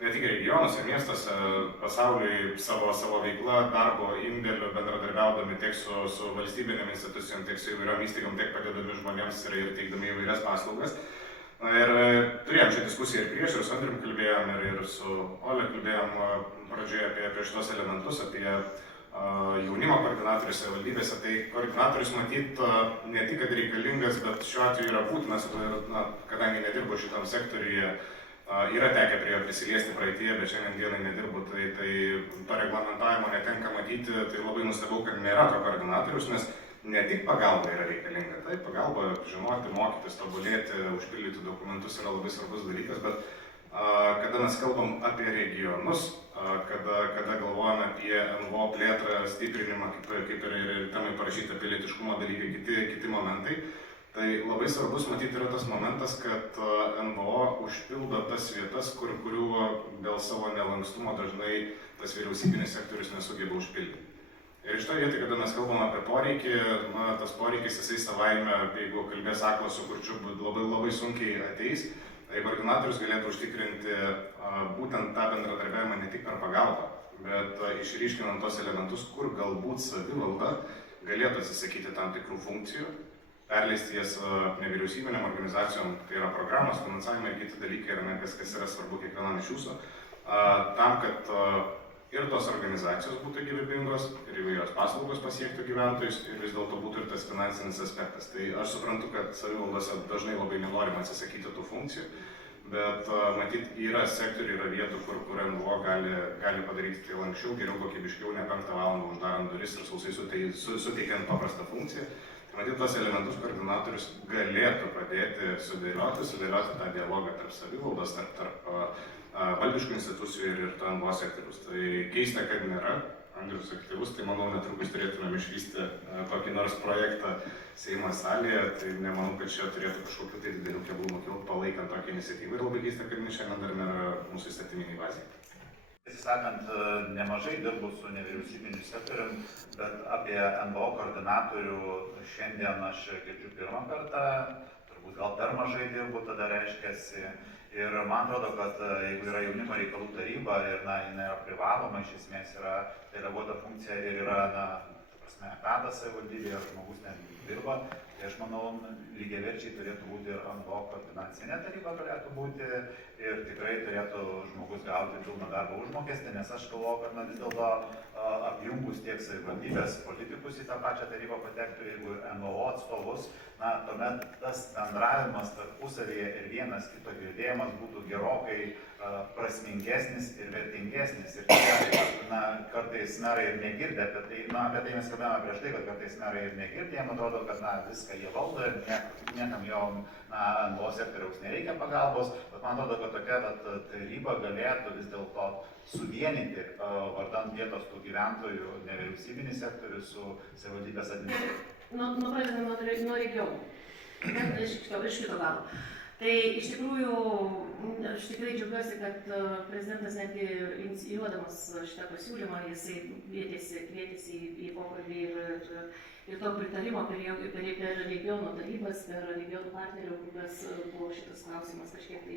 ne tik regionuose, miestuose, pasauliui savo veiklą, darbo indėliu, bendradarbiaudami tiek su valstybinėm institucijom, tiek su įvairiom įstaigom, tiek padėdami žmonėms ir teikdami įvairias paslaugas. Ir turėjom šią diskusiją ir prieš, ir su Andrium kalbėjom, ir su Ole kalbėjom pradžioje apie šitos elementus, apie jaunimo koordinatorius savivaldybėse. Tai koordinatorius matyt ne tik, kad reikalingas, bet šiuo atveju yra būtinas, kadangi nedirbu šitam sektoriuje, yra tekę prie jo prisiliesti praeityje, bet šiandien dienai nedirbu, tai to reglamentavimo netenka matyti, tai labai nustebau, kad nėra to koordinatorius, nes ne tik pagalba yra reikalinga, tai pagalba žinoti, mokytis, tobulėti, užpildyti dokumentus yra labai svarbus dalykas, bet kada mes kalbam apie regionus, kada galvojame apie NVO plėtrą, stiprinimą, kaip ir temai parašyta pilietiškumo dalykai, kiti momentai, tai labai svarbus matyti yra tas momentas, kad NVO užpildo tas vietas, kurių dėl savo nelankstumo dažnai tas vyriausybinis sektorius nesugeba užpildyti. Ir iš to vietoj, kada mes kalbam apie poreikį, tas poreikis jisai savaime, jeigu kalbės aklas su kurčiu, labai sunkiai ateis, tai koordinatorius galėtų užtikrinti būtent tą bendradarbiavimą ne tik per pagalbą, bet išryškinant tos elementus, kur galbūt savivalda galėtų atsisakyti tam tikrų funkcijų, perleisti jas nevyriausybinėm organizacijom, tai yra programos, finansavimai ir kiti dalykai, yra kas yra svarbu kiekvienam iš jūsų, tam, kad ir tos organizacijos būtų gyvybingos, ir įvairios paslaugos pasiektų gyventojus, ir vis dėlto būtų ir tas finansinis aspektas. Tai aš suprantu, kad savivaldose dažnai labai nenorima atsisakyti tų funkcijų, bet matyt, yra sektorių, yra vietų, kur NVO gali padaryti tai lankščiau, geriau, kokybiškiau, ne 5 valandą uždarant duris ir sausai suteikiant paprastą funkciją. Tai matyt, tos elementus koordinatorius galėtų padėti sudėlioti tą dialogą tarp savivaldos, tarp valdiškų institucijų ir to NVO sektorius. Tai keista, kad nėra. Andrius aktyvus, tai manau netrukus turėtumėm išvysti kokį nors projektą Seimo salėje, tai nemanau, kad čia turėtų kažkokiu tai didelių keblumų kilti palaikant tokią iniciatyvą ir labai keista, kad šiandien dar nėra mūsų įstatyminiai bazėje. Tiesą sakant, nemažai dirbu su nevyriausybiniu sektorium, bet apie NVO koordinatorių šiandien aš girdžiu pirmą kartą, turbūt gal per mažai dirbu, tada reiškiasi. Ir man atrodo, kad jeigu yra jaunimo reikalų taryba ir jinai yra privaloma, iš esmės yra deleguota funkcija ir yra, etatas savivaldybėje, žmogus dirba, tai aš manau, lygiaverčiai turėtų būti ir NVO koordinacinė taryba galėtų būti ir tikrai turėtų žmogus gauti pilną darbo užmokestį, nes aš galvoju, kad vis dėlto apjungus tiek savivaldybės politikus į tą pačią tarybą patektų, jeigu NVO atstovus, tuomet tas bendravimas tarpusavyje ir vienas kito girdėjimas būtų gerokai prasmingesnis ir vertingesnis. Ir kartais merai ir negirdė apie tai, apie tai mes kalbėjome prieš tai, kad kartais merai ir negirdė, jiems atrodo, kad viską jie valdo ir niekam jo NVO sektoriaus nereikia pagalbos, bet man atrodo, kad tokia taryba galėtų vis dėlto suvienyti vardan vietos tų gyventojų nevyriausybinį sektorių su savivaldybės administracija. Pradedame nuo regionų, iš kito galo. Tai iš tikrųjų, aš tikrai džiaugiuosi, kad prezidentas netgi inicijuodamas šitą pasiūlymą, jisai kvietėsi į pokalbį ir to pritarimo per regionų tarybas, per regionų partnerių grupės buvo šitas klausimas kažkiek tai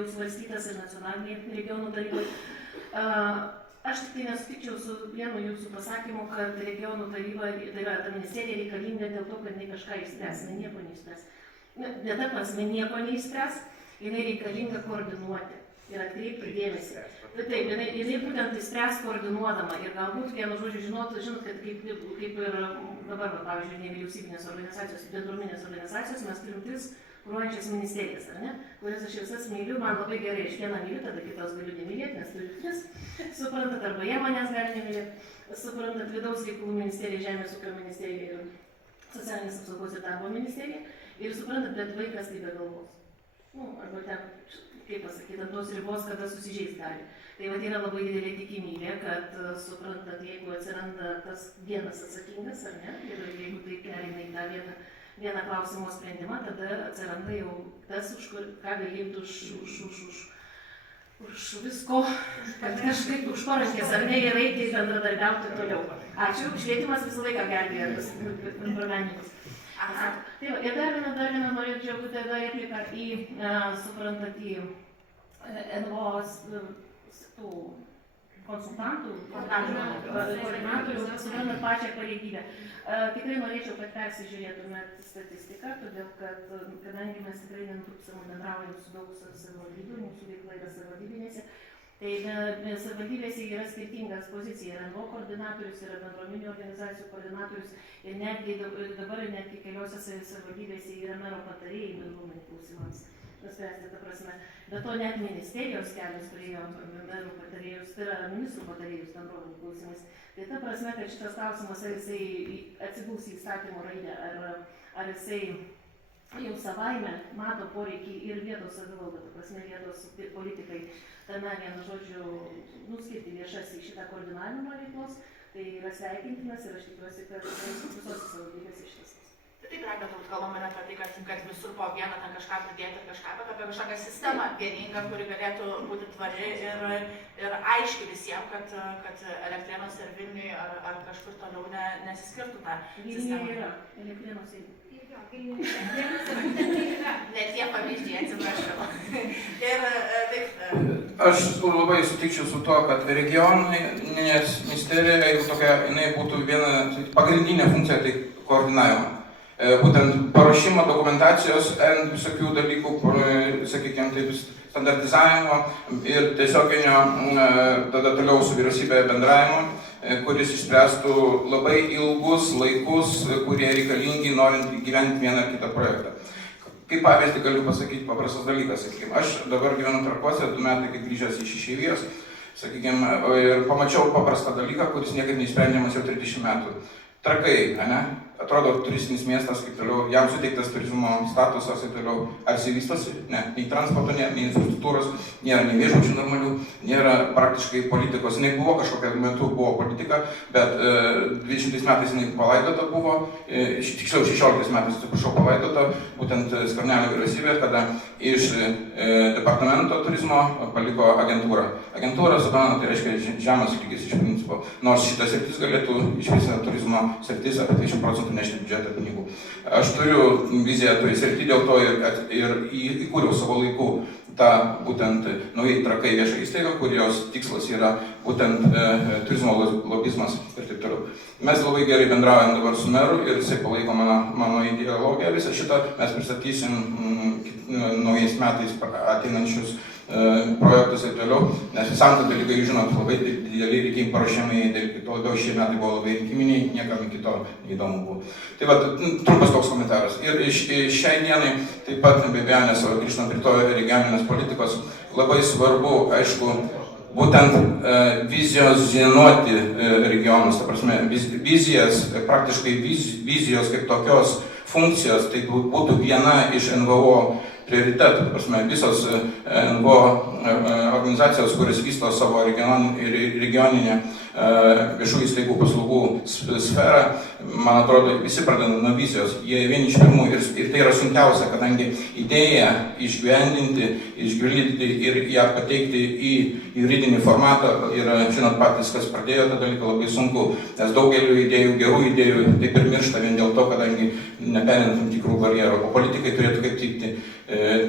jau svarstytas ir nacionaliniai regionų tarybai. Aš tik tai nesutikčiau su vienu jūsų pasakymu, kad regionų taryba, tai yra ta ministerija reikalinga dėl to, kad jinai kažką išspręs, jinai nieko neišspręs. Ne ta prasme nieko neišspręs, jinai reikalinga koordinuoti ir atkreipti dėmesį. Taip, jinai būtent išspręs koordinuodama ir galbūt vienu žodžiu žinot, kad kaip ir dabar, pavyzdžiui, nevyriausybinės organizacijos, bendruomenės organizacijos, mes turim 3 kuruojančias ministerijas, ar ne? Kurias aš visas myliu, man labai gerai, aš vieną myliu, tada kitos galiu nemylėti, nes turiu 3. Suprantat, arba jie manęs gali nemylėti. Suprantat, vidaus reikalų ministerija, žemės ūkio ministerija ir socialinės apsaugos ir darbo ministerija. Ir suprantat, bet vaikas tai be galvos. Arba ten, kaip pasakyti, ant tos ribos, kada susižeis gali. Tai yra labai didelė tikimybė, kad, suprantat, jeigu atsiranda tas vienas atsakingas, ar ne, ir jeigu tai perina į tą vieną klausimo sprendimą, tada atsiranda jau tas, ką galėtų už visko, kad kažkaip už parankės ar ne ir eiti bendradarbiauti toliau. Ačiū, švietimas visą laiką gelbėja bendruomenininkus. Ir dar vieną norėčiau tada repliką į, suprantat, į NVO tų konsultantų, koordinatorių, suprantat pačią pareigybę. Tikrai norėčiau, kad persižiūrėtumėt statistiką, todėl kad, kadangi mes tikrai nenutrūkstamai bendraujam su daug savivaldybių, mūsų veikla yra savivaldybinėse, tai savivaldybėse yra skirtingas pozicija, yra NVO koordinatorius, yra bendruomenių organizacijų koordinatorius ir netgi dabar netgi keliose savivaldybėse yra mero patarėjai bendruomenių klausimams. Nuspręsti, ta prasme. Bet to net ministerijos kelios turėjo merų patarėjus, tai yra ministrų patarėjus bendruomenių klausimais. Tai ta prasme, kad šitas klausimas, ar jisai atsiguls į įstatymo raidę, ar jisai jau savaime mato poreikį ir vietos savivaldą, ta prasme vietos politikai, tame vienu žodžiu nuskirti lėšas į šitą koordinavimo veiklos, tai yra sveikintinas ir aš tikiuosi, kad visose savivaldybėse šitas. Taip, Raiga, turbūt kalbame ne apie tai, kad visur po vieną ten kažką pridėti ir kažką, bet apie kažkokią sistemą vieningą, kuri galėtų būti tvari ir aiški visiems, kad Elektrėnuose ir Vilniuje ar kažkur toliau nesiskirtų tą sistemą. Net tie pavyzdžiai, atsiprašau. Ir taip. Aš labai sutikčiau su to, kad regioninės ministerija, jeigu tokia, jinai būtų viena pagrindinė funkcija, tai koordinavimo. Būtent paruošimo dokumentacijos, visokių dalykų, sakykime, taip, standartizavimo ir tiesioginio tada toliau su vyriausybė bendravimo, kuris išspręstų labai ilgus laikus, kurie reikalingi norint įgyventi vieną ar kitą projektą. Kaip pavyzdį galiu pasakyti paprastas dalykas, sakykime, aš dabar gyvenu Trakuose, 2 metai kaip grįžęs iš išeivijos, sakykime, ir pamačiau paprastą dalyką, kuris niekad neįsprendžiamas jau 30 metų. Trakai, ne? Atrodo turistinis miestas, kaip toliau, jam suteiktas turizmo statusas ir toliau. Ar jis vystosi? Ne. Nei transporto, nei infrastruktūros, nėra nei viešbučių normalių, nėra praktiškai politikos. Jinai buvo kažkokia metu, buvo politika, bet 20 metais jinai palaidota buvo, tiksliau 16 metais, atsiprašau, palaidota, būtent Skvernelio vyriausybė, kada iš departamento turizmo paliko agentūrą. Agentūra, suprantate, tai reiškia žemas lygis iš principo. Nors šita sritis galėtų iš viso turizmo sritis apie 30% nešti biudžetą pinigų. Aš turiu viziją toje srity, dėl to ir įkūriau savo laiku tą būtent naujai Trakai viešą įstaigą, kurios tikslas yra būtent turizmo lobizmas ir taip toliau. Mes labai gerai bendraujam dabar su meru ir jisai palaiko mano ideologiją visą šitą. Mes pristatysim naujais metais ateinančius projektus ir toliau, nes visam tą dalyką, jūs žinot, labai dideli rinkimai paruošiami, to labiau šie metai buvo labai rinkiminiai, niekam iki to neįdomu buvo. Tai va, trumpas toks komentaras. Ir šiai dienai taip pat be abejonės, grįžtant prie to regioninės politikos, labai svarbu, aišku, būtent vizionuoti regionus, ta prasme, vizijas, praktiškai vizijos kaip tokios funkcijos, tai būtų viena iš NVO prioritetų, ta prasme, visos NVO organizacijos, kuris vysto savo regioninę viešų įstaigų paslaugų sferą, man atrodo, visi pradeda nuo vizijos, jie vieni iš pirmų ir tai yra sunkiausia, kadangi idėją išgyvendinti, išgvildyti ir ją pateikti į juridinį formatą yra, žinot, patys, kas pradėjo tą dalyką, labai sunku, nes daugeliu idėjų, gerų idėjų taip ir miršta vien dėl to, kadangi neperinant tam tikrų barjerų, o politikai turėtų kaip tikti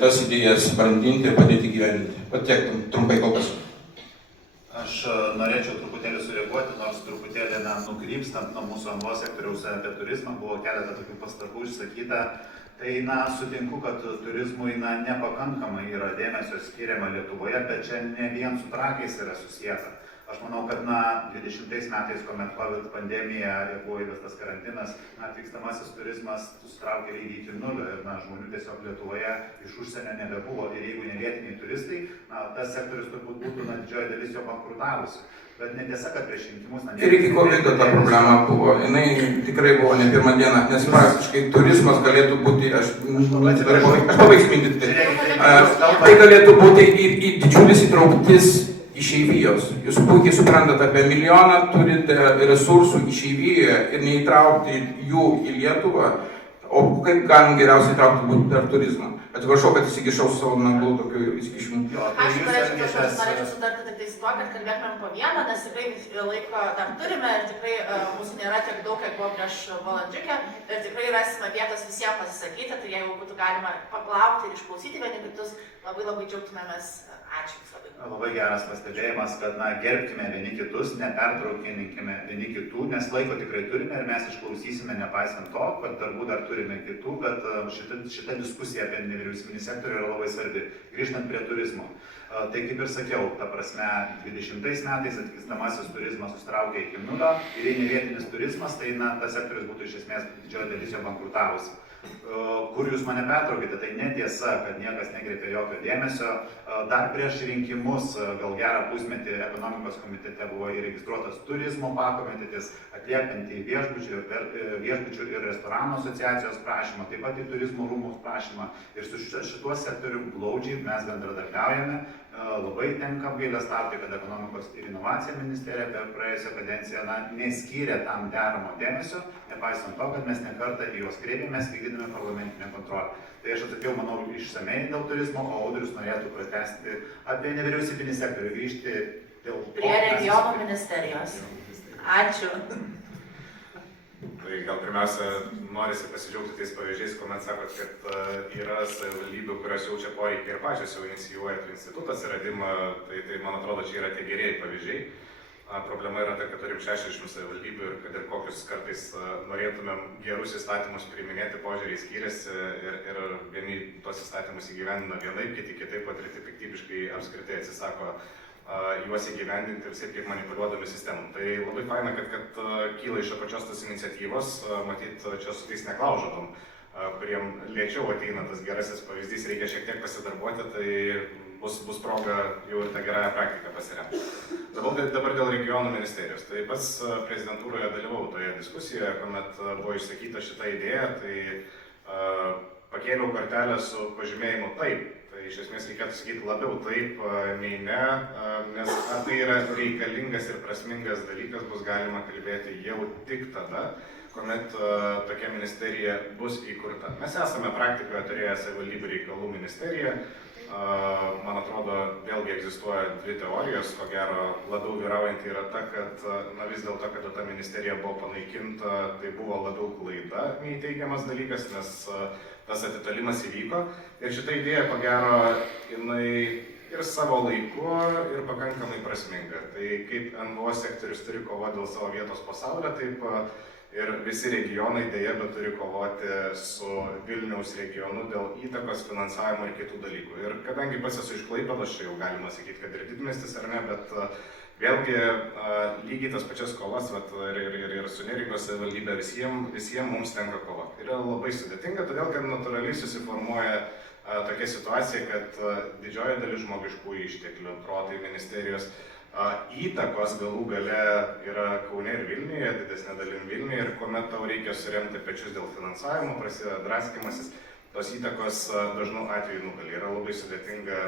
tas idėjas brandinti ir padėti gyvendinti. Pat tiek trumpai kol kas. Aš norėčiau truputėlį sureaguoti, nors truputėlį nukrypstant nuo mūsų NVO sektoriaus apie turizmą, buvo keletą tokių pastabų išsakyta. Tai, sutinku, kad turizmui, nepakankamai yra dėmesio skiriama Lietuvoje, bet čia ne vien su Trakais yra susijęta. Aš manau, kad 20 metais, kuomet COVID pandemija ir buvo įvestas karantinas, atvykstamasis turizmas susitraukė lygiai iki nulio ir žmonių tiesiog Lietuvoje iš užsienio nebebuvo ir jeigu ne vietiniai turistai, tas sektorius turbūt būtų didžioji dalis jo bankrutavusi. Bet netiesa, kad prieš rinkimus... Ir iki COVID ta problema buvo, jinai tikrai buvo ne pirmą dieną, nes praktiškai turizmas galėtų būti, aš pabaigsiu mintį, tai galėtų būti ir didžiulis įtrauktis išeivijos. Jūs puikiai suprantate, apie 1 milijoną turite resursų išeivijoje ir neįtraukti jų į Lietuvą, o kaip galim geriausiai įtraukti būtent per turizmą. Atsiprašau, kad įsikišau savo naglų tokių įsikišimų. Aš norėčiau sutarti tik su tuo, kad kalbėtumėm po vieną, nes tikrai laiko dar turime ir tikrai mūsų nėra tiek daug, kaip buvo prieš valandžiukę ir tikrai rasime vietos visiems pasisakyti, tai jeigu būtų galima paplaukti ir išklausyti vieni kitus, labai džiaugtumėmės. Ačiū. Labai geras pastebėjimas, kad gerbkime vieni kitus, nepertraukinkime vieni kitų, nes laiko tikrai turime ir mes išklausysime, nepaisant to, kad darbų dar turime kitų, bet šita diskusija apie nevyriausybinį sektorių yra labai svarbi. Grįžtant prie turizmo. Tai kaip ir sakiau, ta prasme, 20 metais atvykstamasis turizmas susitraukė iki nulio ir jei ne vietinis turizmas, tai tas sektorius būtų iš esmės didžioji dalis jo bankrutavusi. Kur jūs mane pertraukite, tai netiesa, kad niekas nekreipė jokio dėmesio. Dar prieš rinkimus, gal gerą pusmetį, ekonomikos komitete buvo įregistruotas turizmo pakomitetis, atliepiant į viešbučių ir restoranų asociacijos prašymą, taip pat į turizmo rūmų prašymą. Ir su šituo sektoriu glaudžiai mes bendradarbiaujame. Labai tenka apgailestauti, kad ekonomikos ir inovacijų ministerija per praėjusią kadenciją neskyrė tam deramo dėmesio, nepaisant to, kad mes nekartą į juos kreipėmės vykdydami parlamentinę kontrolę. Tai aš atsakiau, manau, išsamei dėl turizmo, o Audrius norėtų pratęsti apie nevyriausybinį sektorių, grįžti dėl to. Prie regionų ministerijos. Ačiū. Tai gal pirmiausia, norisi pasidžiaugti tais pavyzdžiais, kuomet sakot, kad yra savivaldybių, kurios jaučia poreikį ir pačios jau inicijuoja tų institutų atsiradimą, tai man atrodo, čia yra tie gerieji pavyzdžiai. Problema yra ta, kad turim 60 savivaldybių ir kad ir kokius kartais norėtumėm gerus įstatymus priiminėti, požiūriai skiriasi ir vieni tos įstatymus įgyvendina vienaip, kiti kitaip, o treti piktybiškai apskritai atsisako juos įgyvendinti visai kaip manipuliuodami sistemą. Tai labai faina, kad kyla iš apačios tas iniciatyvos, matyt, čia su tais neklaužatom, kuriem lėčiau ateina tas gerasis pavyzdys, reikia šiek tiek pasidarbuoti, tai bus proga jau ir tą gerąją praktiką pasiremti. Dabar dėl regionų ministerijos. Tai pats prezidentūroje dalyvau toje diskusijoje, kuomet buvo išsakyta šita idėja, tai pakėliau kortelę su pažymėjimu taip. Tai iš esmės reikėtų sakyti labiau taip nei ne, nes ar tai yra reikalingas ir prasmingas dalykas bus galima kalbėti jau tik tada, kuomet tokia ministerija bus įkurta. Mes esame praktikoje turėję savivaldybių reikalų ministeriją. Man atrodo, vėlgi egzistuoja dvi teorijos, ko gero labiau vyraujanti yra ta, kad vis dėlto, kada ta ministerija buvo panaikinta, tai buvo labiau klaida nei teigiamas dalykas, nes tas atitolimas įvyko. Ir šita idėja, ko gero, jinai ir savo laiku, ir pakankamai prasminga. Tai kaip NVO sektorius turi kovoti dėl savo vietos pasaulyje, taip ir visi regionai dėja, bet turi kovoti su Vilniaus regionu dėl įtakos, finansavimo ir kitų dalykų. Ir kadangi pats esu iš Klaipėdos, čia jau galima sakyti, kad ir didmiestis ar ne, bet vėlgi lygiai tas pačias kovas ir su Neringos savivaldybė visiems mums tenka kovoti. Yra labai sudėtinga, todėl kad natūraliai susiformuoja tokia situacija, kad didžioji dalis žmogiškųjų išteklių, protai, ministerijos įtakos galų gale yra Kaune ir Vilniuje, didesnė dalim Vilniuje, ir kuomet tau reikia suremti pečius dėl finansavimo, prasideda draskimasis, tos įtakos dažnu atveju nugali. Yra labai sudėtinga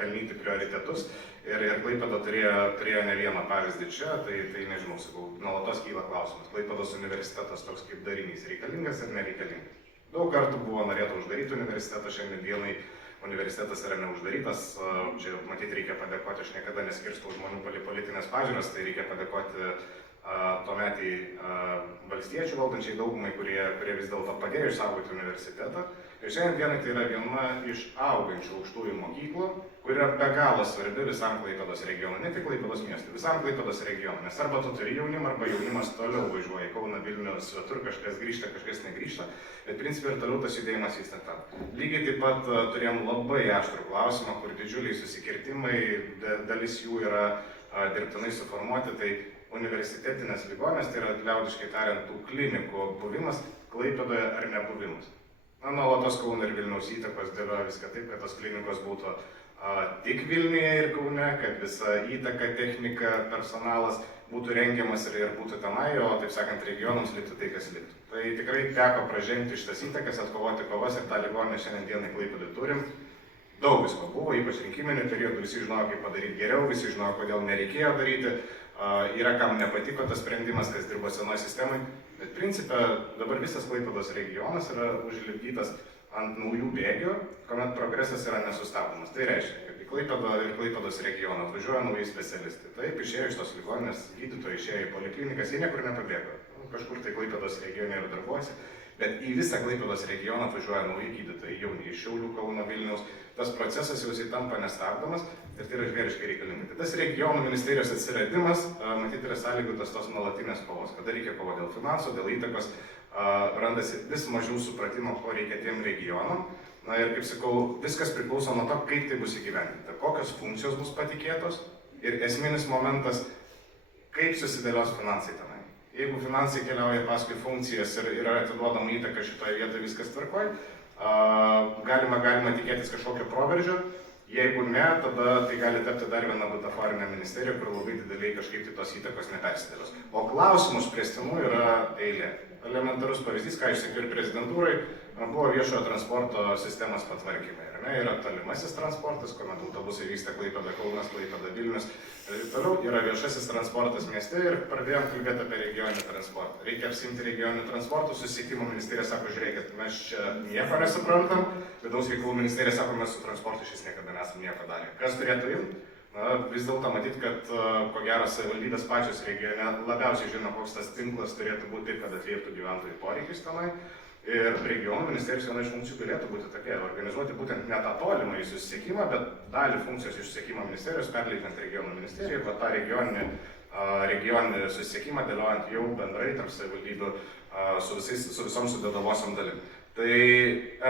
pelnyti prioritetus ir Klaipėda turėjo ne vieną pavyzdį čia, tai nežinau, sakau, nuolatos kyla klausimas. Klaipėdos universitetas toks kaip darinys reikalingas ir nereikalingas. Daug kartų buvo norėta uždaryti universitetą, šiandien dienai universitetas yra neuždarytas, čia matyti reikia padėkoti, aš niekada neskirstau žmonių politinės pažiūras, tai reikia padėkoti tuometį valstiečių valdančiai daugumai, kurie vis dėlto padėjo išsaugoti universitetą. Ir šiandien dienai tai yra viena iš augančių aukštųjų mokyklų, kuri yra be galo svarbi visam Klaipėdos regionui, ne tik Klaipėdos miestui, visam Klaipėdos regionui. Nes arba tu turi jaunimą, arba jaunimas toliau važiuoja į Kauną, Vilnių, svetur, kažkas grįžta, kažkas negrįžta, bet principai ir toliau tas judėjimas vyksta ten. Lygiai taip pat turėjom labai aštrų klausimą, kur didžiuliai susikirtimai, dalis jų yra dirbtinai suformuoti, tai universitetinės ligoninės, tai yra liaudiškai tariant tų klinikų buvimas Klaipėdoje ar nebuvimas. Nuolatos Kauno ir Vilniaus įtakos dėlioja viską taip, kad tos klinikos būtų tik Vilniuje ir Kaune, kad visa įtaka, technika, personalas būtų rengiamas ir būtų tenai, o taip sakant regionams liktų tai, kas liktų. Tai tikrai teko pražengti šitas įtakas, atkovoti kovas ir tą ligoninę šiandien dienai Klaipėdai turim. Daug visko buvo, ypač rinkiminių periodų, visi žinojo, kaip padaryti geriau, visi žinojo, kodėl nereikėjo daryti. Yra kam nepatiko tas sprendimas, kas dirbo senoje sistemai, bet principė dabar visas Klaipėdos regionas yra užlipdytas ant naujų bėgių, kuomet progresas yra nesustabdomas. Tai reiškia, kad į Klaipėdą ir Klaipėdos regioną atvažiuoja nauji specialistai. Taip, išėjo iš tos ligoninės, gydytojai išėjo į poliklinikas, jie niekur nepabėgo. Kažkur tai Klaipėdos regione ir darbuojasi, bet į visą Klaipėdos regioną atvažiuoja nauji gydytojai, jauni iš Šiaulių, Kauno, Vilniaus. Tas procesas jau tampa nestabdomas ir tai yra žvėriškai reikalinga. Tai tas regionų ministerijos atsiradimas, matyti, yra sąlygotas tos nuolatinės kovos, kada reikia kovoti dėl finansų, dėl įtakos, randasi vis mažiau supratimo, ko reikia tiem regionam. Na ir kaip sakau, viskas priklauso nuo to, kaip tai bus įgyvendinta, kokios funkcijos bus patikėtos ir esminis momentas, kaip susidėlios finansai tenai. Jeigu finansai keliauja paskui funkcijas ir yra atiduodama įtaka šitoje vietoje, viskas tvarkoj, galima tikėtis kažkokio proveržio. Jeigu ne, tada tai gali tapti dar viena butaforinė ministerija, kur labai dideliai kažkaip tai tos įtakos nepersidėlios. O klausimų spręstinų yra eilė. Elementarus pavyzdys, ką išsakiau ir prezidentūrai, buvo viešojo transporto sistemos patvarkymai. rajone yra tolimasis transportas, kuomet autobusai vyksta Klaipėda Kaunas, Klaipėda Vilnius. Ir toliau yra viešasis transportas mieste ir pradėjom kalbėti apie regioninį transportą. Reikia apsimti regioninį transportą, susisiekimo ministerija sako, žiūrėkit, mes čia nieko nesuprantam, vidaus reikalų ministerija sako, mes su transportu šis niekada nesam nieko darę. Kas turėtų imti? Na, vis dėlto matyt, kad ko gero savivaldybės pačios regione labiausiai žino, koks tas tinklas turėtų būti taip, kad atlieptų gyventojų poreikius tenai. Ir regionų ministerijos viena iš funkcijų galėtų būti tokia, organizuoti būtent ne tą tolimą į susisiekimą, bet dalį funkcijos iš susisiekimo ministerijos perleidžiant regionų ministeriją, bet tą regioninį susisiekimą dėliojant jau bendrai tarp savivaldybių su visom sudedamosiom dalim. Tai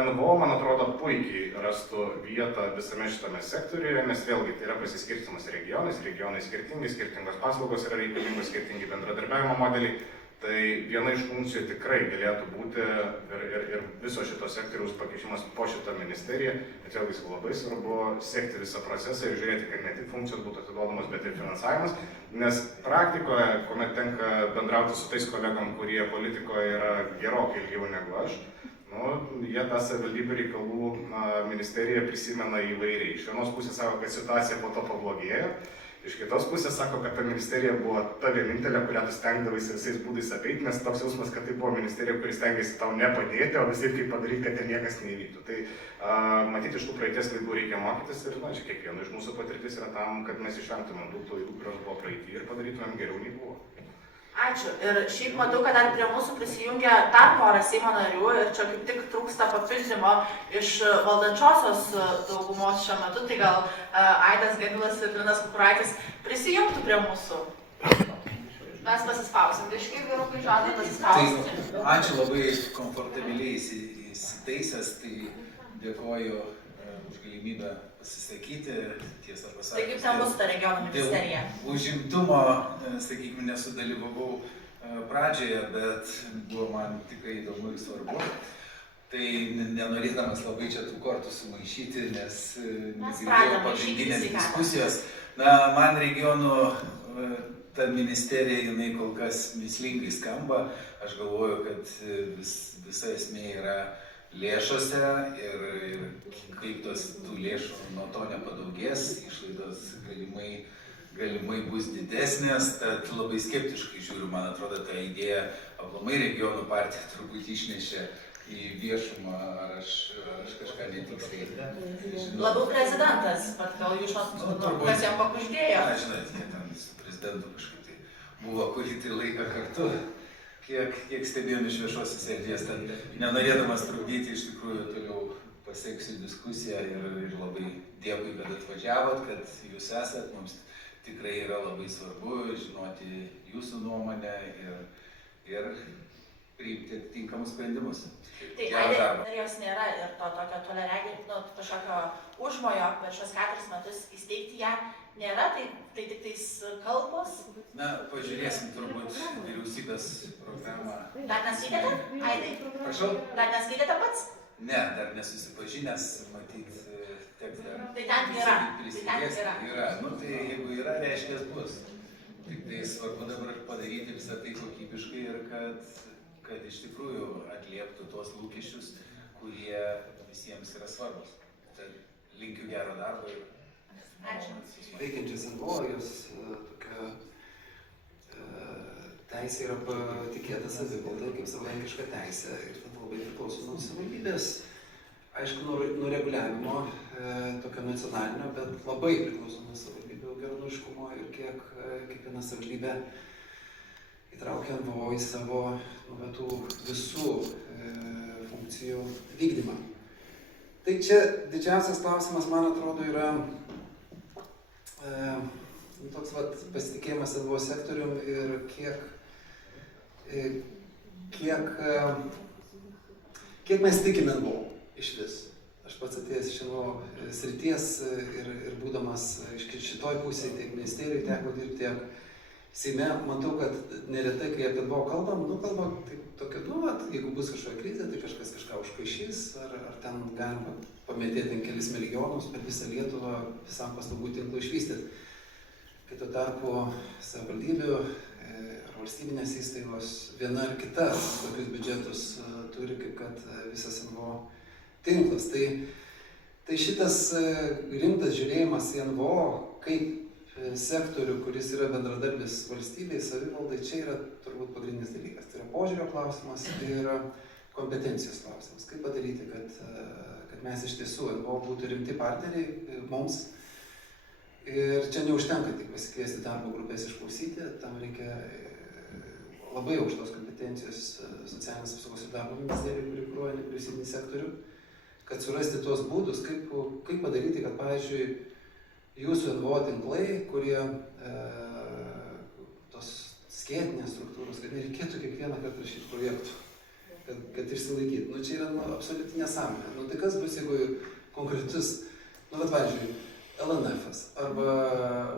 NVO, man atrodo, puikiai rastų vietą visame šitame sektoriuje, nes vėlgi tai yra pasiskirstimas regionais, regionai skirtingi, skirtingos paslaugos yra reikalingos, skirtingi bendradarbiavimo modeliai. Tai viena iš funkcijų tikrai galėtų būti ir viso šito sektoriaus pakišimas po šitą ministeriją, bet vėlgi labai svarbu sekti visą procesą ir žiūrėti, kad ne tik funkcijos būtų atiduodamos, bet ir finansavimas, nes praktikoje, kuomet tenka bendrauti su tais kolegom, kurie politikoje yra gerokai ilgiau negu aš, jie tą savivaldybių reikalų ministeriją prisimena įvairiai. Iš vienos pusės sako, kad situacija po to pablogėjo, iš kitos pusės sako, kad ta ministerija buvo ta vienintelė, kurią tu stengdavaisi visais būdais apeiti, nes toks jausmas, kad tai buvo ministerija, kuris stengėsi tau nepadėti, o visai kaip padaryti, kad ten niekas neįvyktų. Tai matyti, iš tų praeities klaidų reikia mokytis ir čia kiekvieno iš mūsų patirtis yra tam, kad mes išvengtumėm tų klaidų, kurios buvo praeitį ir padarytumėm geriau nei buvo. Ačiū. Ir šiaip matau, kad dar prie mūsų prisijungia dar porą Seimo narių ir čia kaip tik trūksta papildymo iš valdančiosios daugumos šiuo metu, tai gal Aidas Gedvilas ir Linas Kukuraitis prisijungtų prie mūsų. Mes pasispausim, biškai vyrukai žada pasispausti. Tai ačiū labai komfortabiliai įsitaisęs, tai dėkoju už galimybę pasisakyti, tiesą pasakius. Tai kaip ten bus ta regionų ministerija? Dėl užimtumo, sakykime, nesudalyvavau pradžioje, bet buvo man tikrai įdomu ir svarbu. Tai nenorėdamas labai čia tų kortų sumaišyti, nes negirdėjau pagrindinės diskusijos. Na, man regionų ta ministerija, jinai kol kas mįslingai skamba. Aš galvoju, kad visa esmė yra lėšose ir kaip tų lėšų nuo to nepadaugės, išlaidos galimai bus didesnės, tad labai skeptiškai žiūriu, man atrodo, ta idėja aplamai regionų partija turbūt išnešė į viešumą, ar aš kažką netiksliai. Labiau prezidentas, bet gal jūs kas jam pakuždėjo? Na, žinot, kad ten su prezidentu kažkaip tai buvo kurį tai laiką kartu. Kiek stebėjom iš viešosios erdvės, tad nenorėdamas trukdyti, iš tikrųjų toliau pasieksiu diskusiją ir labai dėkui, kad atvažiavot, kad jūs esat, mums tikrai yra labai svarbu žinoti jūsų nuomonę ir priimti atitinkamus sprendimus. Tai ar jos nėra ir to tokio toleregio, kažkokio užmojo per šios 4 metus įsteigti ją nėra, tai tik tais kalbos? Na, pažiūrėsim turbūt vyriausybės programą. Dar neskaitėte, Aidai? Prašau? Dar neskaitėte pats? Ne, dar nesusipažinęs, matyt, teks dar. Tai ten yra. Yra. Nu, tai jeigu yra, reiškia bus. Tik tai svarbu dabar padaryti visą tai kokybiškai ir kad iš tikrųjų atlieptų tuos lūkesčius, kurie visiems yra svarbus. Tad linkiu gero darbo ir veikiančias NVO, jos tokia teisė yra patikėta savivaldai kaip savarankiška teisė ir tada labai priklauso nuo savivaldybės, aišku, nuo reguliavimo tokio nacionalinio, bet labai priklauso nuo savivaldybių geranoriškumo ir kiek kiekviena savivaldybė įtraukia NVO į savo tų visų funkcijų vykdymą. Tai čia didžiausias klausimas, man atrodo, yra toks pasitikėjimas NVO sektorium ir kiek mes tikime NVO iš vis. Aš pats atėjęs iš NVO srities ir būdamas šitoj pusėje, tiek ministerijoje teko dirbti, tiek Seime, matau, kad neretai, kai apie NVO kalbam, kalbam taip tokio, jeigu bus kažkokia krizė, tai kažkas kažką užkaišys, ar ten galima pamėtėti kelis milijonus per visą Lietuvą visam paslaugų tinklų išvystyti. Kai tuo tarpu savivaldybių ar valstybinės įstaigos viena ar kita tokius biudžetus turi, kaip kad visas NVO tinklas. Tai Tai šitas rimtas žiūrėjimas į NVO kaip sektorių, kuris yra bendradarbis valstybei, savivaldai, čia yra turbūt pagrindinis dalykas. Tai yra požiūrio klausimas, tai yra kompetencijos klausimas. Kaip padaryti, kad mes iš tiesų NVO būtų rimti partneriai mums. Ir čia neužtenka tik pasikviesti darbo grupės išklausyti, tam reikia labai aukštos kompetencijos socialinės apsaugos ir darbo ministerijai, kuri kuruoja nevyriausybinį sektorių, kad surasti tuos būdus, kaip padaryti, kad, pavyzdžiui, jūsų NVO tinklai, kurie tos skėtinės struktūros, kad nereikėtų kiekvieną kartą rašyti projektų, kad išsilaikytų. Čia yra absoliuti nesąmonė. Tai kas bus, jeigu konkretus, pavyzdžiui, LNF-as arba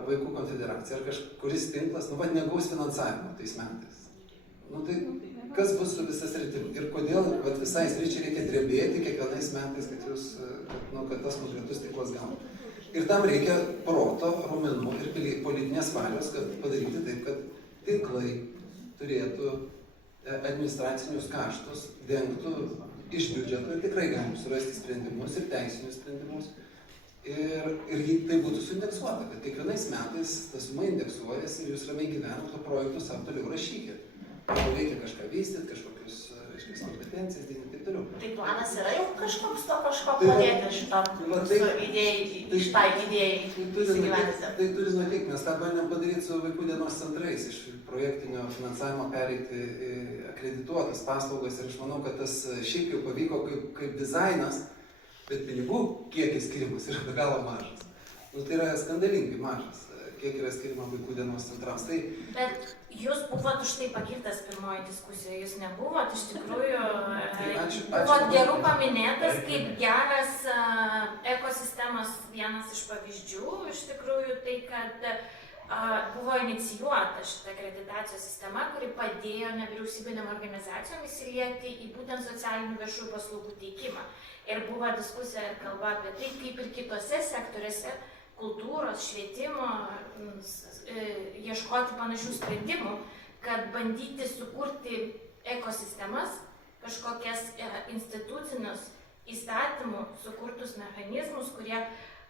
Vaikų konfederacija ar kažkuris tinklas, negaus finansavimo tais metais. Tai kas bus su visas sritim ir kodėl visai sričiai reikia drebėti kiekvienais metais, kad tas konkretus tinklas gauna. Ir tam reikia proto, raumenų ir politinės valios, kad padaryti taip, kad tinklai turėtų administracinius kaštus, dengtų iš biudžeto ir tikrai galim surasti sprendimus ir teisinius sprendimus. Ir tai būtų suindeksuota, kad kiekvienais metais ta suma indeksuojasi ir jūs ramiai gyvenat, o projektus savo toliau rašykit. Jeigu reikia kažką vystyti, kažkokius kompetencijas, ir taip toliau. Tai planas yra jau kažko padėti šitai idėjai įsigyventi. Tai turi nutikti, mes tą bandėm padaryti su vaikų dienos centrais, iš projektinio finansavimo pereiti akredituotas paslaugas ir aš manau, kad tas šiaip jau pavyko kaip dizainas, bet pinigų kiekis skirimas yra be galo mažas. Tai yra skandalingai mažas, kiek yra skirima vaikų dienos centrams. Bet jūs buvot už tai pagirtas pirmoji diskusijoje, jūs nebuvot, iš tikrųjų, buvot gerų paminėtas kaip geras ekosistemos vienas iš pavyzdžių, iš tikrųjų tai, kad buvo inicijuota šita akreditacijos sistema, kuri padėjo nevyriausybinėm organizacijom įsilieti į būtent socialinių viešųjų paslaugų teikimą. Ir buvo diskusija ir kalba apie tai, kaip ir kitose sektoriuose kultūros, švietimo, ieškoti panašių sprendimų, kad bandyti sukurti ekosistemas, kažkokias institucinius įstatymų sukurtus mechanizmus, kurie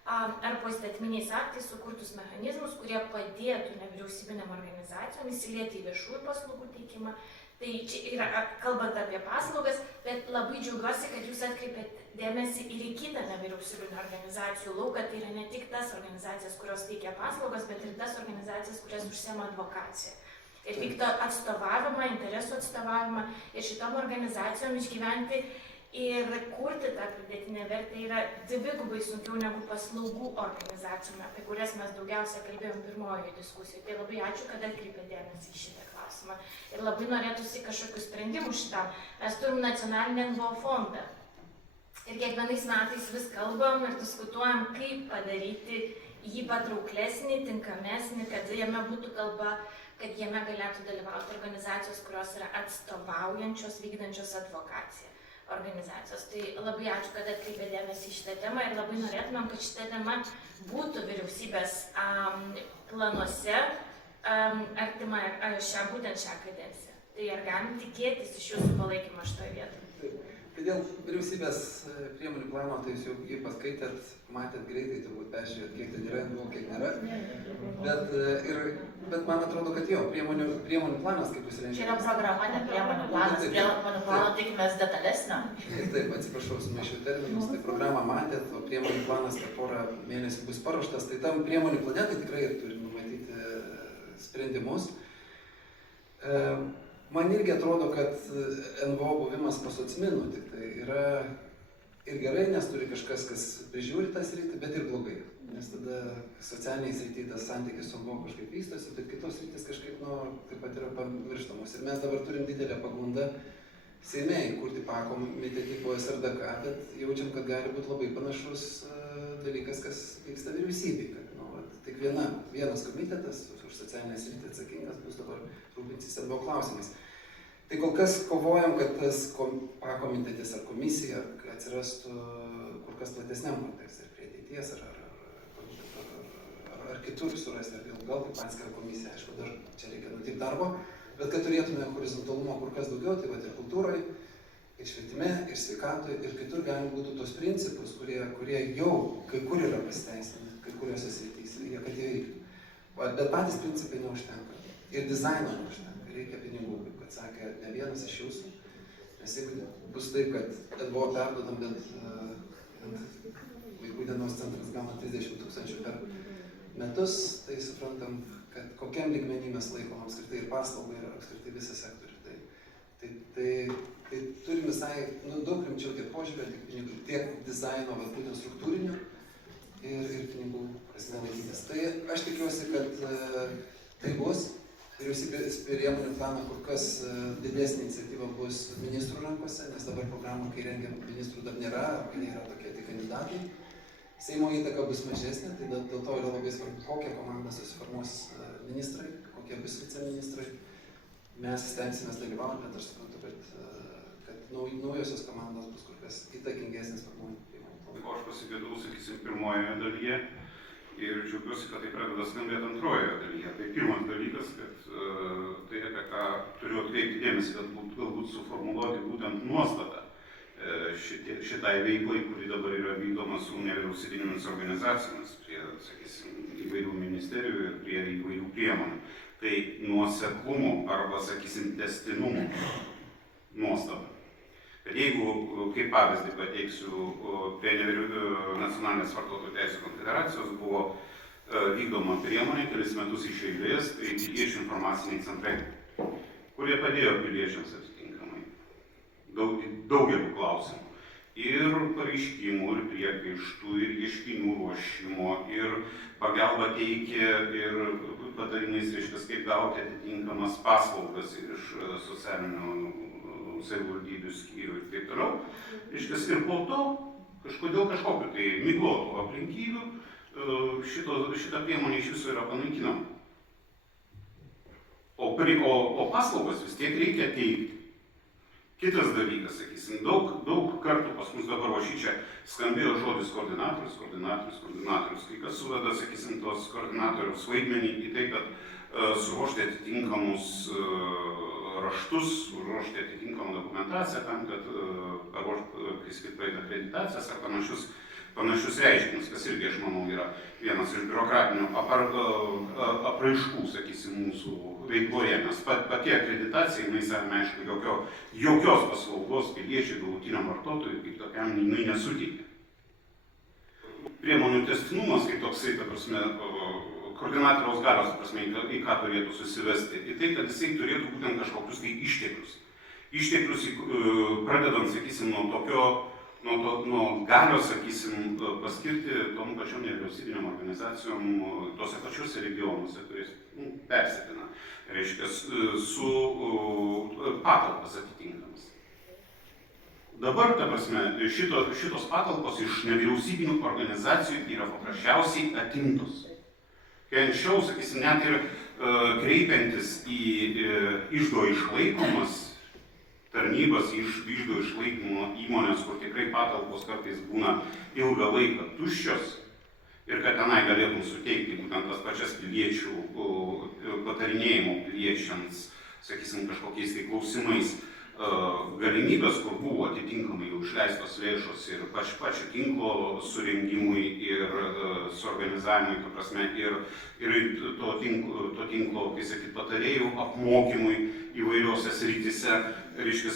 ar po įstatyminiais aktais sukurtus mechanizmus, kurie padėtų nevyriausybinėm organizacijom įsilieti į viešųjų paslaugų teikimą. Tai čia yra kalbant apie paslaugas, bet labai džiaugiuosi, kad jūs atkreipėt dėmesį ir į kitą nevyriausybinių organizacijų lauką. Tai yra ne tik tas organizacijas, kurios teikia paslaugas, bet ir tas organizacijas, kurios užsiema advokaciją. Ir vykdo atstovavimą, interesų atstovavimą ir šitom organizacijom išgyventi ir kurti tą pridėtinę vertę yra dvigubai sunkiau negu paslaugų organizacijom, apie kurias mes daugiausia kalbėjom pirmojoje diskusijoje. Tai labai ačiū, kad atkreipėt dėmesį į šitą klausimą. Ir labai norėtųsi kažkokių sprendimų šitam. Mes turim nacionalinį NVO fondą. Ir kiekvienais metais vis kalbam ir diskutuojam, kaip padaryti jį patrauklesnį, tinkamesnį, kad jame būtų kalba, kad jame galėtų dalyvauti organizacijos, kurios yra atstovaujančios, vykdančios advokaciją organizacijos. Tai labai ačiū, kad atkreipė dėmesį į šitą temą ir labai norėtumėm, kad šitą temą būtų vyriausybės planuose artima būtent šią kadenciją. Tai ar galim tikėtis iš jūsų palaikymo šitoje vietoje? Tai dėl vyriausybės priemonių plano, tai jūs jau jį paskaitėt, matėt greitai, turbūt peržiūrėt, kiek ten yra, kiek nėra. Bet man atrodo, kad jo, priemonių planas, kaip jūs rengiate. Čia yra programa, ne priemonių planas. Priemonių plano tikimės detalesnio. Taip, atsiprašau, sumaišiau terminus, tai programą matėt, o priemonių planas per porą mėnesių bus paruoštas. Tai tam priemonių plane tai tikrai turi numatyti sprendimus. Man irgi atrodo, kad NVO buvimas po socminų tik tai yra ir gerai, nes turi kažkas, kas prižiūri tą sritį, bet ir blogai. Nes tada socialiniai srity tas santykis su NVO kažkaip vystosi, bet kitos sritis kažkaip, taip pat yra pamirštamos. Ir mes dabar turim didelę pagundą Seime įkurti pakomitetį po SRDK, bet jaučiam, kad gali būti labai panašus dalykas, kas vyksta vyriausybėje. Tik vienas komitetas už socialinę sritį atsakingas bus dabar rūpinsis NVO klausimais. Tai kol kas kovojam, kad tas pakomitetis ar komisija atsirastų kur kas platesniam kontekste, ar prie ateities, ar kitur surasti, ar gal kaip atskira komisija, aišku, dar čia reikia nutikti darbo, bet kad turėtume horizontalumo kur kas daugiau, tai ir kultūrai, ir švietime, ir sveikatoje, ir kitur galima būtų tos principus, kurie jau kai kur yra pasiteisinę, kai kuriuose srityse, kad jie veiktų. Bet patys principai neužtenka. Ir dizaino neužtenka. Reikia pinigų, kaip kad sakė ne vienas iš jūsų. Nes jeigu bus taip, kad buvo perduodam, bet vaikų dienos centras gauna 30 000 per metus, tai suprantam, kad kokiam lygmenį mes laikom apskritai ir paslaugą, ir apskritai visą sektorių. Tai turim visai daug rimčiau tiek požiūrį, tiek pinigų, tiek dizaino, bet būtent struktūrinio ir pinigų prasme laikytis. Tai aš tikiuosi, kad tai bus. Vyriausybės priemonių planą kur kas didesnė iniciatyva bus ministrų rankose, nes dabar programą, kai rengiam, ministrų dar nėra, kai jie yra tokie tik kandidatai. Seimo įtaka bus mažesnė, tai dėl to yra labai svarbu, kokią komandą susiformuos ministrai, kokie bus viceministrai. Mes stengsimės dalyvauti, bet aš suprantu, kad naujosios komandos bus kur kas įtakingesnės formuojant. Ko aš pasigėdau, sakysim, pirmojoje dalyje ir džiaugiuosi, kad tai pradeda skambėti antrojoje dalyje. Tai pirmas dalykas, kad tai apie ką turiu atkreipti dėmesį, kad galbūt suformuluoti būtent nuostatą šitai veiklai, kuri dabar yra vykdoma su nevyriausybinėmis organizacijomis prie, sakysim, įvairių ministerijų ir prie įvairių priemonių. Tai nuoseklumo arba, sakysim, tęstinumo nuostata. Kad jeigu, kaip pavyzdį pateiksiu, prie Nacionalinės vartotojų teisių konfederacijos buvo vykdoma priemonė kelis metus iš eilės, tai piliečių informaciniai centrai, kurie padėjo piliečiams atitinkamai daugeliu klausimų. Ir pareiškimų, ir priekaištų, ir ieškinių ruošimo, ir pagalba teikė, ir patarimais, reiškia, kaip gauti atitinkamas paslaugas iš socialinių savivaldybių skyrių ir taip toliau. Reiškia, ir po to kažkodėl kažkokiu tai miglotų aplinkybių šita priemonė iš viso yra panaikinama. O paslaugas vis tiek reikia teikti. Kitas dalykas, sakysim, daug kartų pas mus dabar va šičia skambėjo žodis koordinatorius, kai kas suveda, sakysim, tos koordinatoriaus vaidmenį į tai, kad suruošti atitinkamus raštus, suruošti atitinkamą dokumentaciją tam, kad paruošti akreditacijas ar panašius reiškinius, kas irgi, aš manau, yra vienas iš biurokratinių apraiškų, sakysim, mūsų veikloje, nes pati akreditacija, jinai savime, aišku, jokios paslaugos piliečiui galutiniam vartotojui kaip tokiam jinai nesuteikia. Priemonių tęstinumas, kaip toksai, ta prasme, koordinatoriaus galios, ta prasme, į ką turėtų susivesti, į tai, kad jisai turėtų būtent kažkokius tai išteklius. Išteklius pradedant, sakysim, nuo galios, sakysim, paskirti tom pačiom nevyriausybinėm organizacijom tose pačiuose regionuose, kuriais persipina, reiškia, su patalpas atitinkamas. Dabar, ta prasme, šitos patalpos iš nevyriausybinių organizacijų yra paprasčiausiai atimtos. Kai anksčiau, sakysim, net ir kreipiantis į iždo išlaikomas tarnybas, iždo išlaikymo įmonės, kur tikrai patalpos kartais būna ilgą laiką tuščios ir kad tenai galėtum suteikti būtent tas pačias piliečių patarinėjimo piliečiams, sakysim, kažkokiais tai klausimais galimybės, kur buvo atitinkamai jau išleistos lėšos ir pačio tinklo surengimui ir suorganizavimui, ta prasme, ir to tinklo, kai sakyt, patarėjų apmokymui įvairiose srityse, reiškia,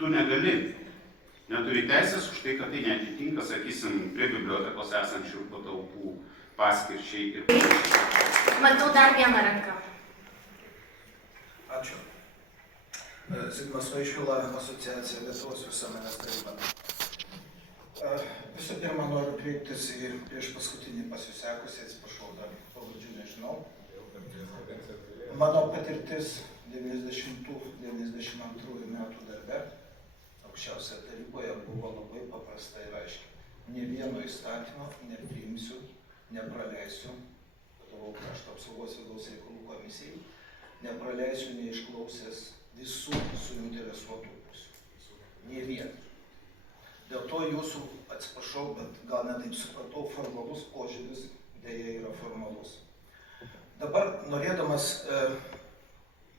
tu neturi teisės už tai, kad tai neatitinka, sakysim, prie bibliotekos esančių patalpų paskirčiai ir panašiai. Matau dar vieną ranką. Ačiū. Zigmas Vaišvila, asociacija Lietuvos visuomenės taryba. Visų pirma, noriu kreiptis į prieš paskutinį pasisekusiai, atsiprašau, dar pavardžių nežinau. Mano patirtis 90-92 metų darbe aukščiausioje taryboje buvo labai paprasta ir aiški. Nė vieno įstatymo nepriimsiu, nepraleisiu, vadovau Krašto apsaugos vidaus reikalų komisijai, nepraleisiu neišklausęs visų suinteresuotų pusių. Nė vieną. Dėl to jūsų, atsiprašau, bet gal netaip supratau, formalus požiūris dėja yra formalus. Dabar norėdamas,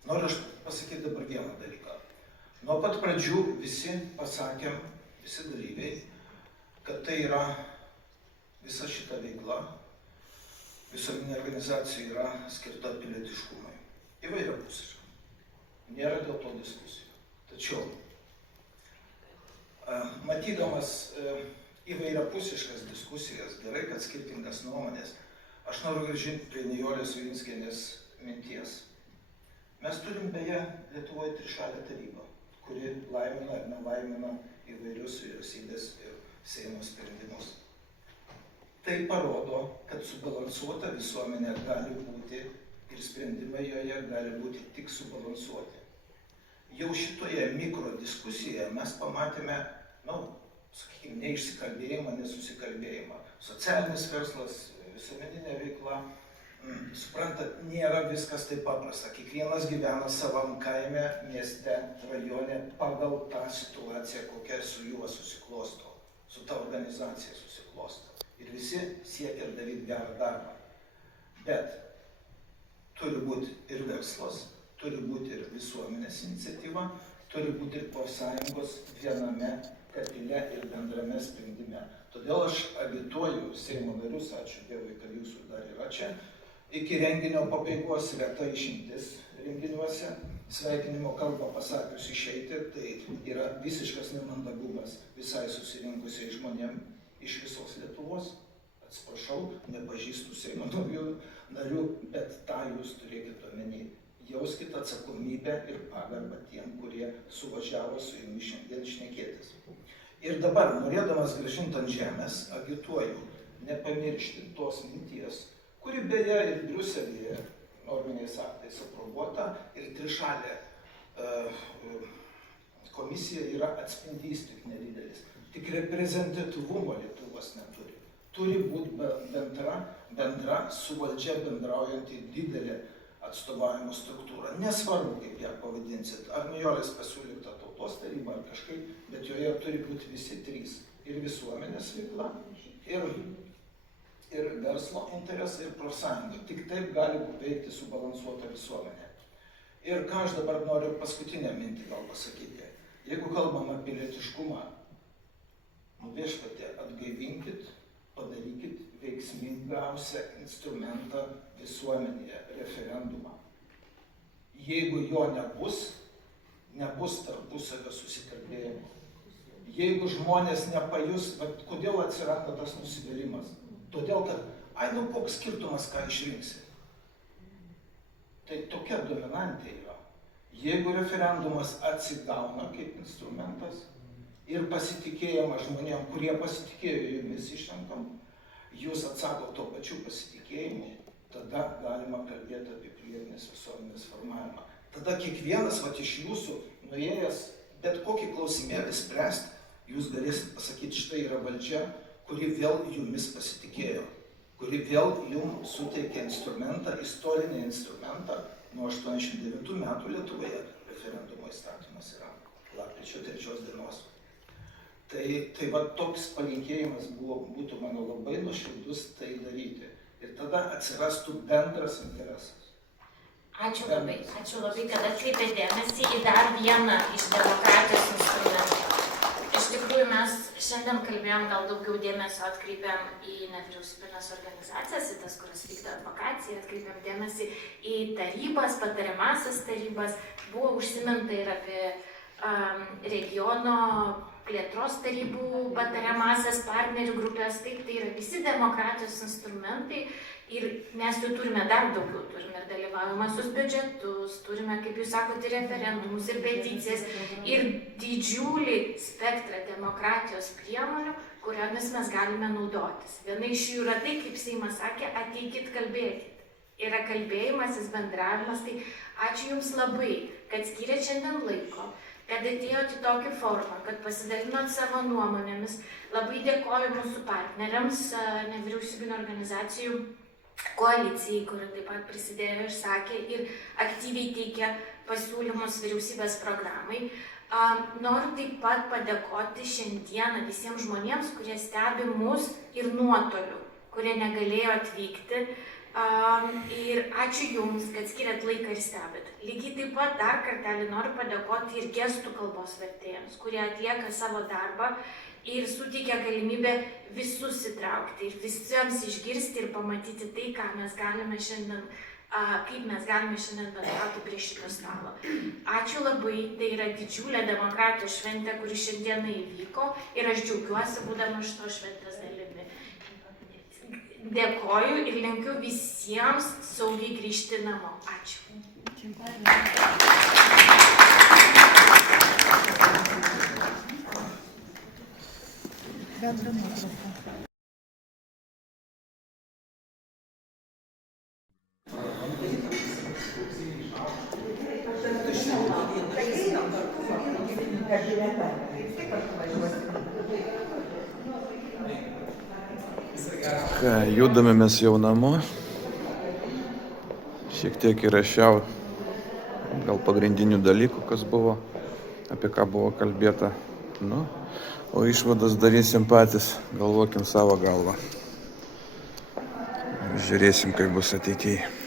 noriu aš pasakyti dabar vieną dalyką. Nuo pat pradžių visi pasakėm, visi dalyviai, kad tai yra visa šita veikla, visuomeninė organizacija yra skirta pilietiškumui. Įvairiapusiškai. Nėra dėl to diskusijų. Tačiau, matydamas įvairiapusiškas diskusijas, gerai, kad skirtingas nuomonės, aš noriu grįžti prie Nijolės Vilinskienės minties. Mes turim beje Lietuvoje trišalę tarybą, kuri laimina ir nelaimina įvairius vyriausybės ir Seimo sprendimus. Tai parodo, kad subalansuota visuomenė gali būti ir sprendimai joje gali būti tik subalansuoti. Jau šitoje mikrodiskusijoje mes pamatėme, sakykime, neišsikalbėjimą, nesusikalbėjimą. Socialinis verslas, visuomeninė veikla, suprantat, nėra viskas taip paprasta. Kiekvienas gyvena savam kaime, mieste, rajone pagal tą situaciją, kokia su juo susiklosto, su ta organizacija susiklosto. Ir visi siekia daryti gerą darbą. Bet turi būti ir verslas, turi būti ir visuomenės iniciatyva, turi būti ir profsąjungos viename katile ir bendrame sprendime. Todėl aš agituoju Seimo narius, ačiū Dievui, kad jūsų dar yra čia, iki renginio pabaigos reta išimtis renginiuose, sveikinimo kalbą pasakius išeiti, tai yra visiškas nemandagumas visai susirinkusiai žmonėm iš visos Lietuvos. Atsiprašau, nepažįstu Seimo narių, bet tą jūs turėkite omeny. Jauskite atsakomybę ir pagarbą tiem, kurie suvažiavo su jumis šiandien šnekėtis. Ir dabar, norėdamas grąžinti ant žemės, agituoju nepamiršti tos minties, kuri beje ir Briuselyje norminiais aktais aprobuota ir trišalė komisija yra atspindys tik nedidelis. Tik reprezentatyvumo Lietuvos neturi. Turi būti bendra su valdžia bendraujanti didelė atstovavimo struktūra. Nesvarbu, kaip ją pavadinsit, ar Nijolės pasiūlyta tautos taryba, ar kažkaip, bet joje turi būti visi trys. Ir visuomenės veikla, ir verslo interesai, ir profsąjunga. Tik taip gali veikti subalansuota visuomenė. Ir ką aš dabar noriu paskutinę mintį gal pasakyti. Jeigu kalbam apie pilietiškumą, viešpatie, atgaivinkit, padarykit veiksmingiausią instrumentą visuomenėje, referendumą. Jeigu jo nebus tarpusavio susikalbėjimo. Jeigu žmonės nepajus, bet kodėl atsiranda tas nusivylimas? Todėl, kad, koks skirtumas, ką išrinksi. Tai tokia dominantė yra. Jeigu referendumas atsigauna kaip instrumentas ir pasitikėjimas žmonėm, kurie pasitikėjo jumis išrenkam, jūs atsako to pačiu pasitikėjimu, tada galima kalbėti apie pilietinės visuomenės formavimą. Tada kiekvienas iš jūsų, nuėjęs bet kokį klausimėlį spręsti, jūs galėsit pasakyti, štai yra valdžia, kuri vėl jumis pasitikėjo, kuri vėl jums suteikė instrumentą, istorinį instrumentą. Nuo 89 metų Lietuvoje referendumo įstatymas yra lapkričio 3 dienos. Tai va toks palinkėjimas būtų mano labai nuoširdus tai daryti. Ir tada atsirastų bendras interesas. Ačiū labai, kad atkreipėte dėmesį į dar vieną iš demokratijos instrumentų. Iš tikrųjų, mes šiandien kalbėjom, gal daugiau dėmesio atkreipėm į nevyriausybinės organizacijas, į tas, kurios vykdo advokaciją, atkreipėm dėmesį į tarybas, patariamąsias tarybas. Buvo užsiminta ir apie regiono plėtros tarybų patariamąsias partnerių grupės. Taip, tai yra visi demokratijos instrumentai ir mes jų turime dar daugiau. Turime ir dalyvaujamasius biudžetus, turime, kaip jūs sakote, referendumus ir peticijas ir didžiulį spektrą demokratijos priemonių, kuriomis mes galime naudotis. Viena iš jų yra tai, kaip Seimas sakė, ateikit kalbėkit. Yra kalbėjimasis, bendravimas. Tai ačiū Jums labai, kad skyrėt šiandien laiko, kad atėjot į tokį formą, kad pasidalinot savo nuomonėmis. Labai dėkoju mūsų partneriams, nevyriausybinio organizacijų koalicijai, kuri taip pat prisidėjo, išsakė ir aktyviai teikia pasiūlymus vyriausybės programai. Noriu taip pat padėkoti šiandieną visiems žmonėms, kurie stebi mus ir nuotoliu, kurie negalėjo atvykti. Ir ačiū Jums, kad skiriat laiką ir stebit. Lygiai taip pat dar kartelį noriu padėkoti ir gestų kalbos vertėjams, kurie atlieka savo darbą ir suteikia galimybę visus įtraukti ir visiems išgirsti ir pamatyti tai, ką mes galime šiandien, kaip mes galime šiandien bendrauti prie šito stalo. Ačiū labai, tai yra didžiulė demokratijos šventė, kuri šiandieną įvyko ir aš džiaugiuosi būdama šitos šventės dalimi. Dėkoju ir linkiu visiems saugiai grįžti namo. Ačiū. Judame mes jau namo. Šiek tiek įrašiau gal pagrindinių dalykų, kas buvo, apie ką buvo kalbėta. Nu, o išvadas darysim patys, galvokim savo galvą. Žiūrėsim, kaip bus ateityje.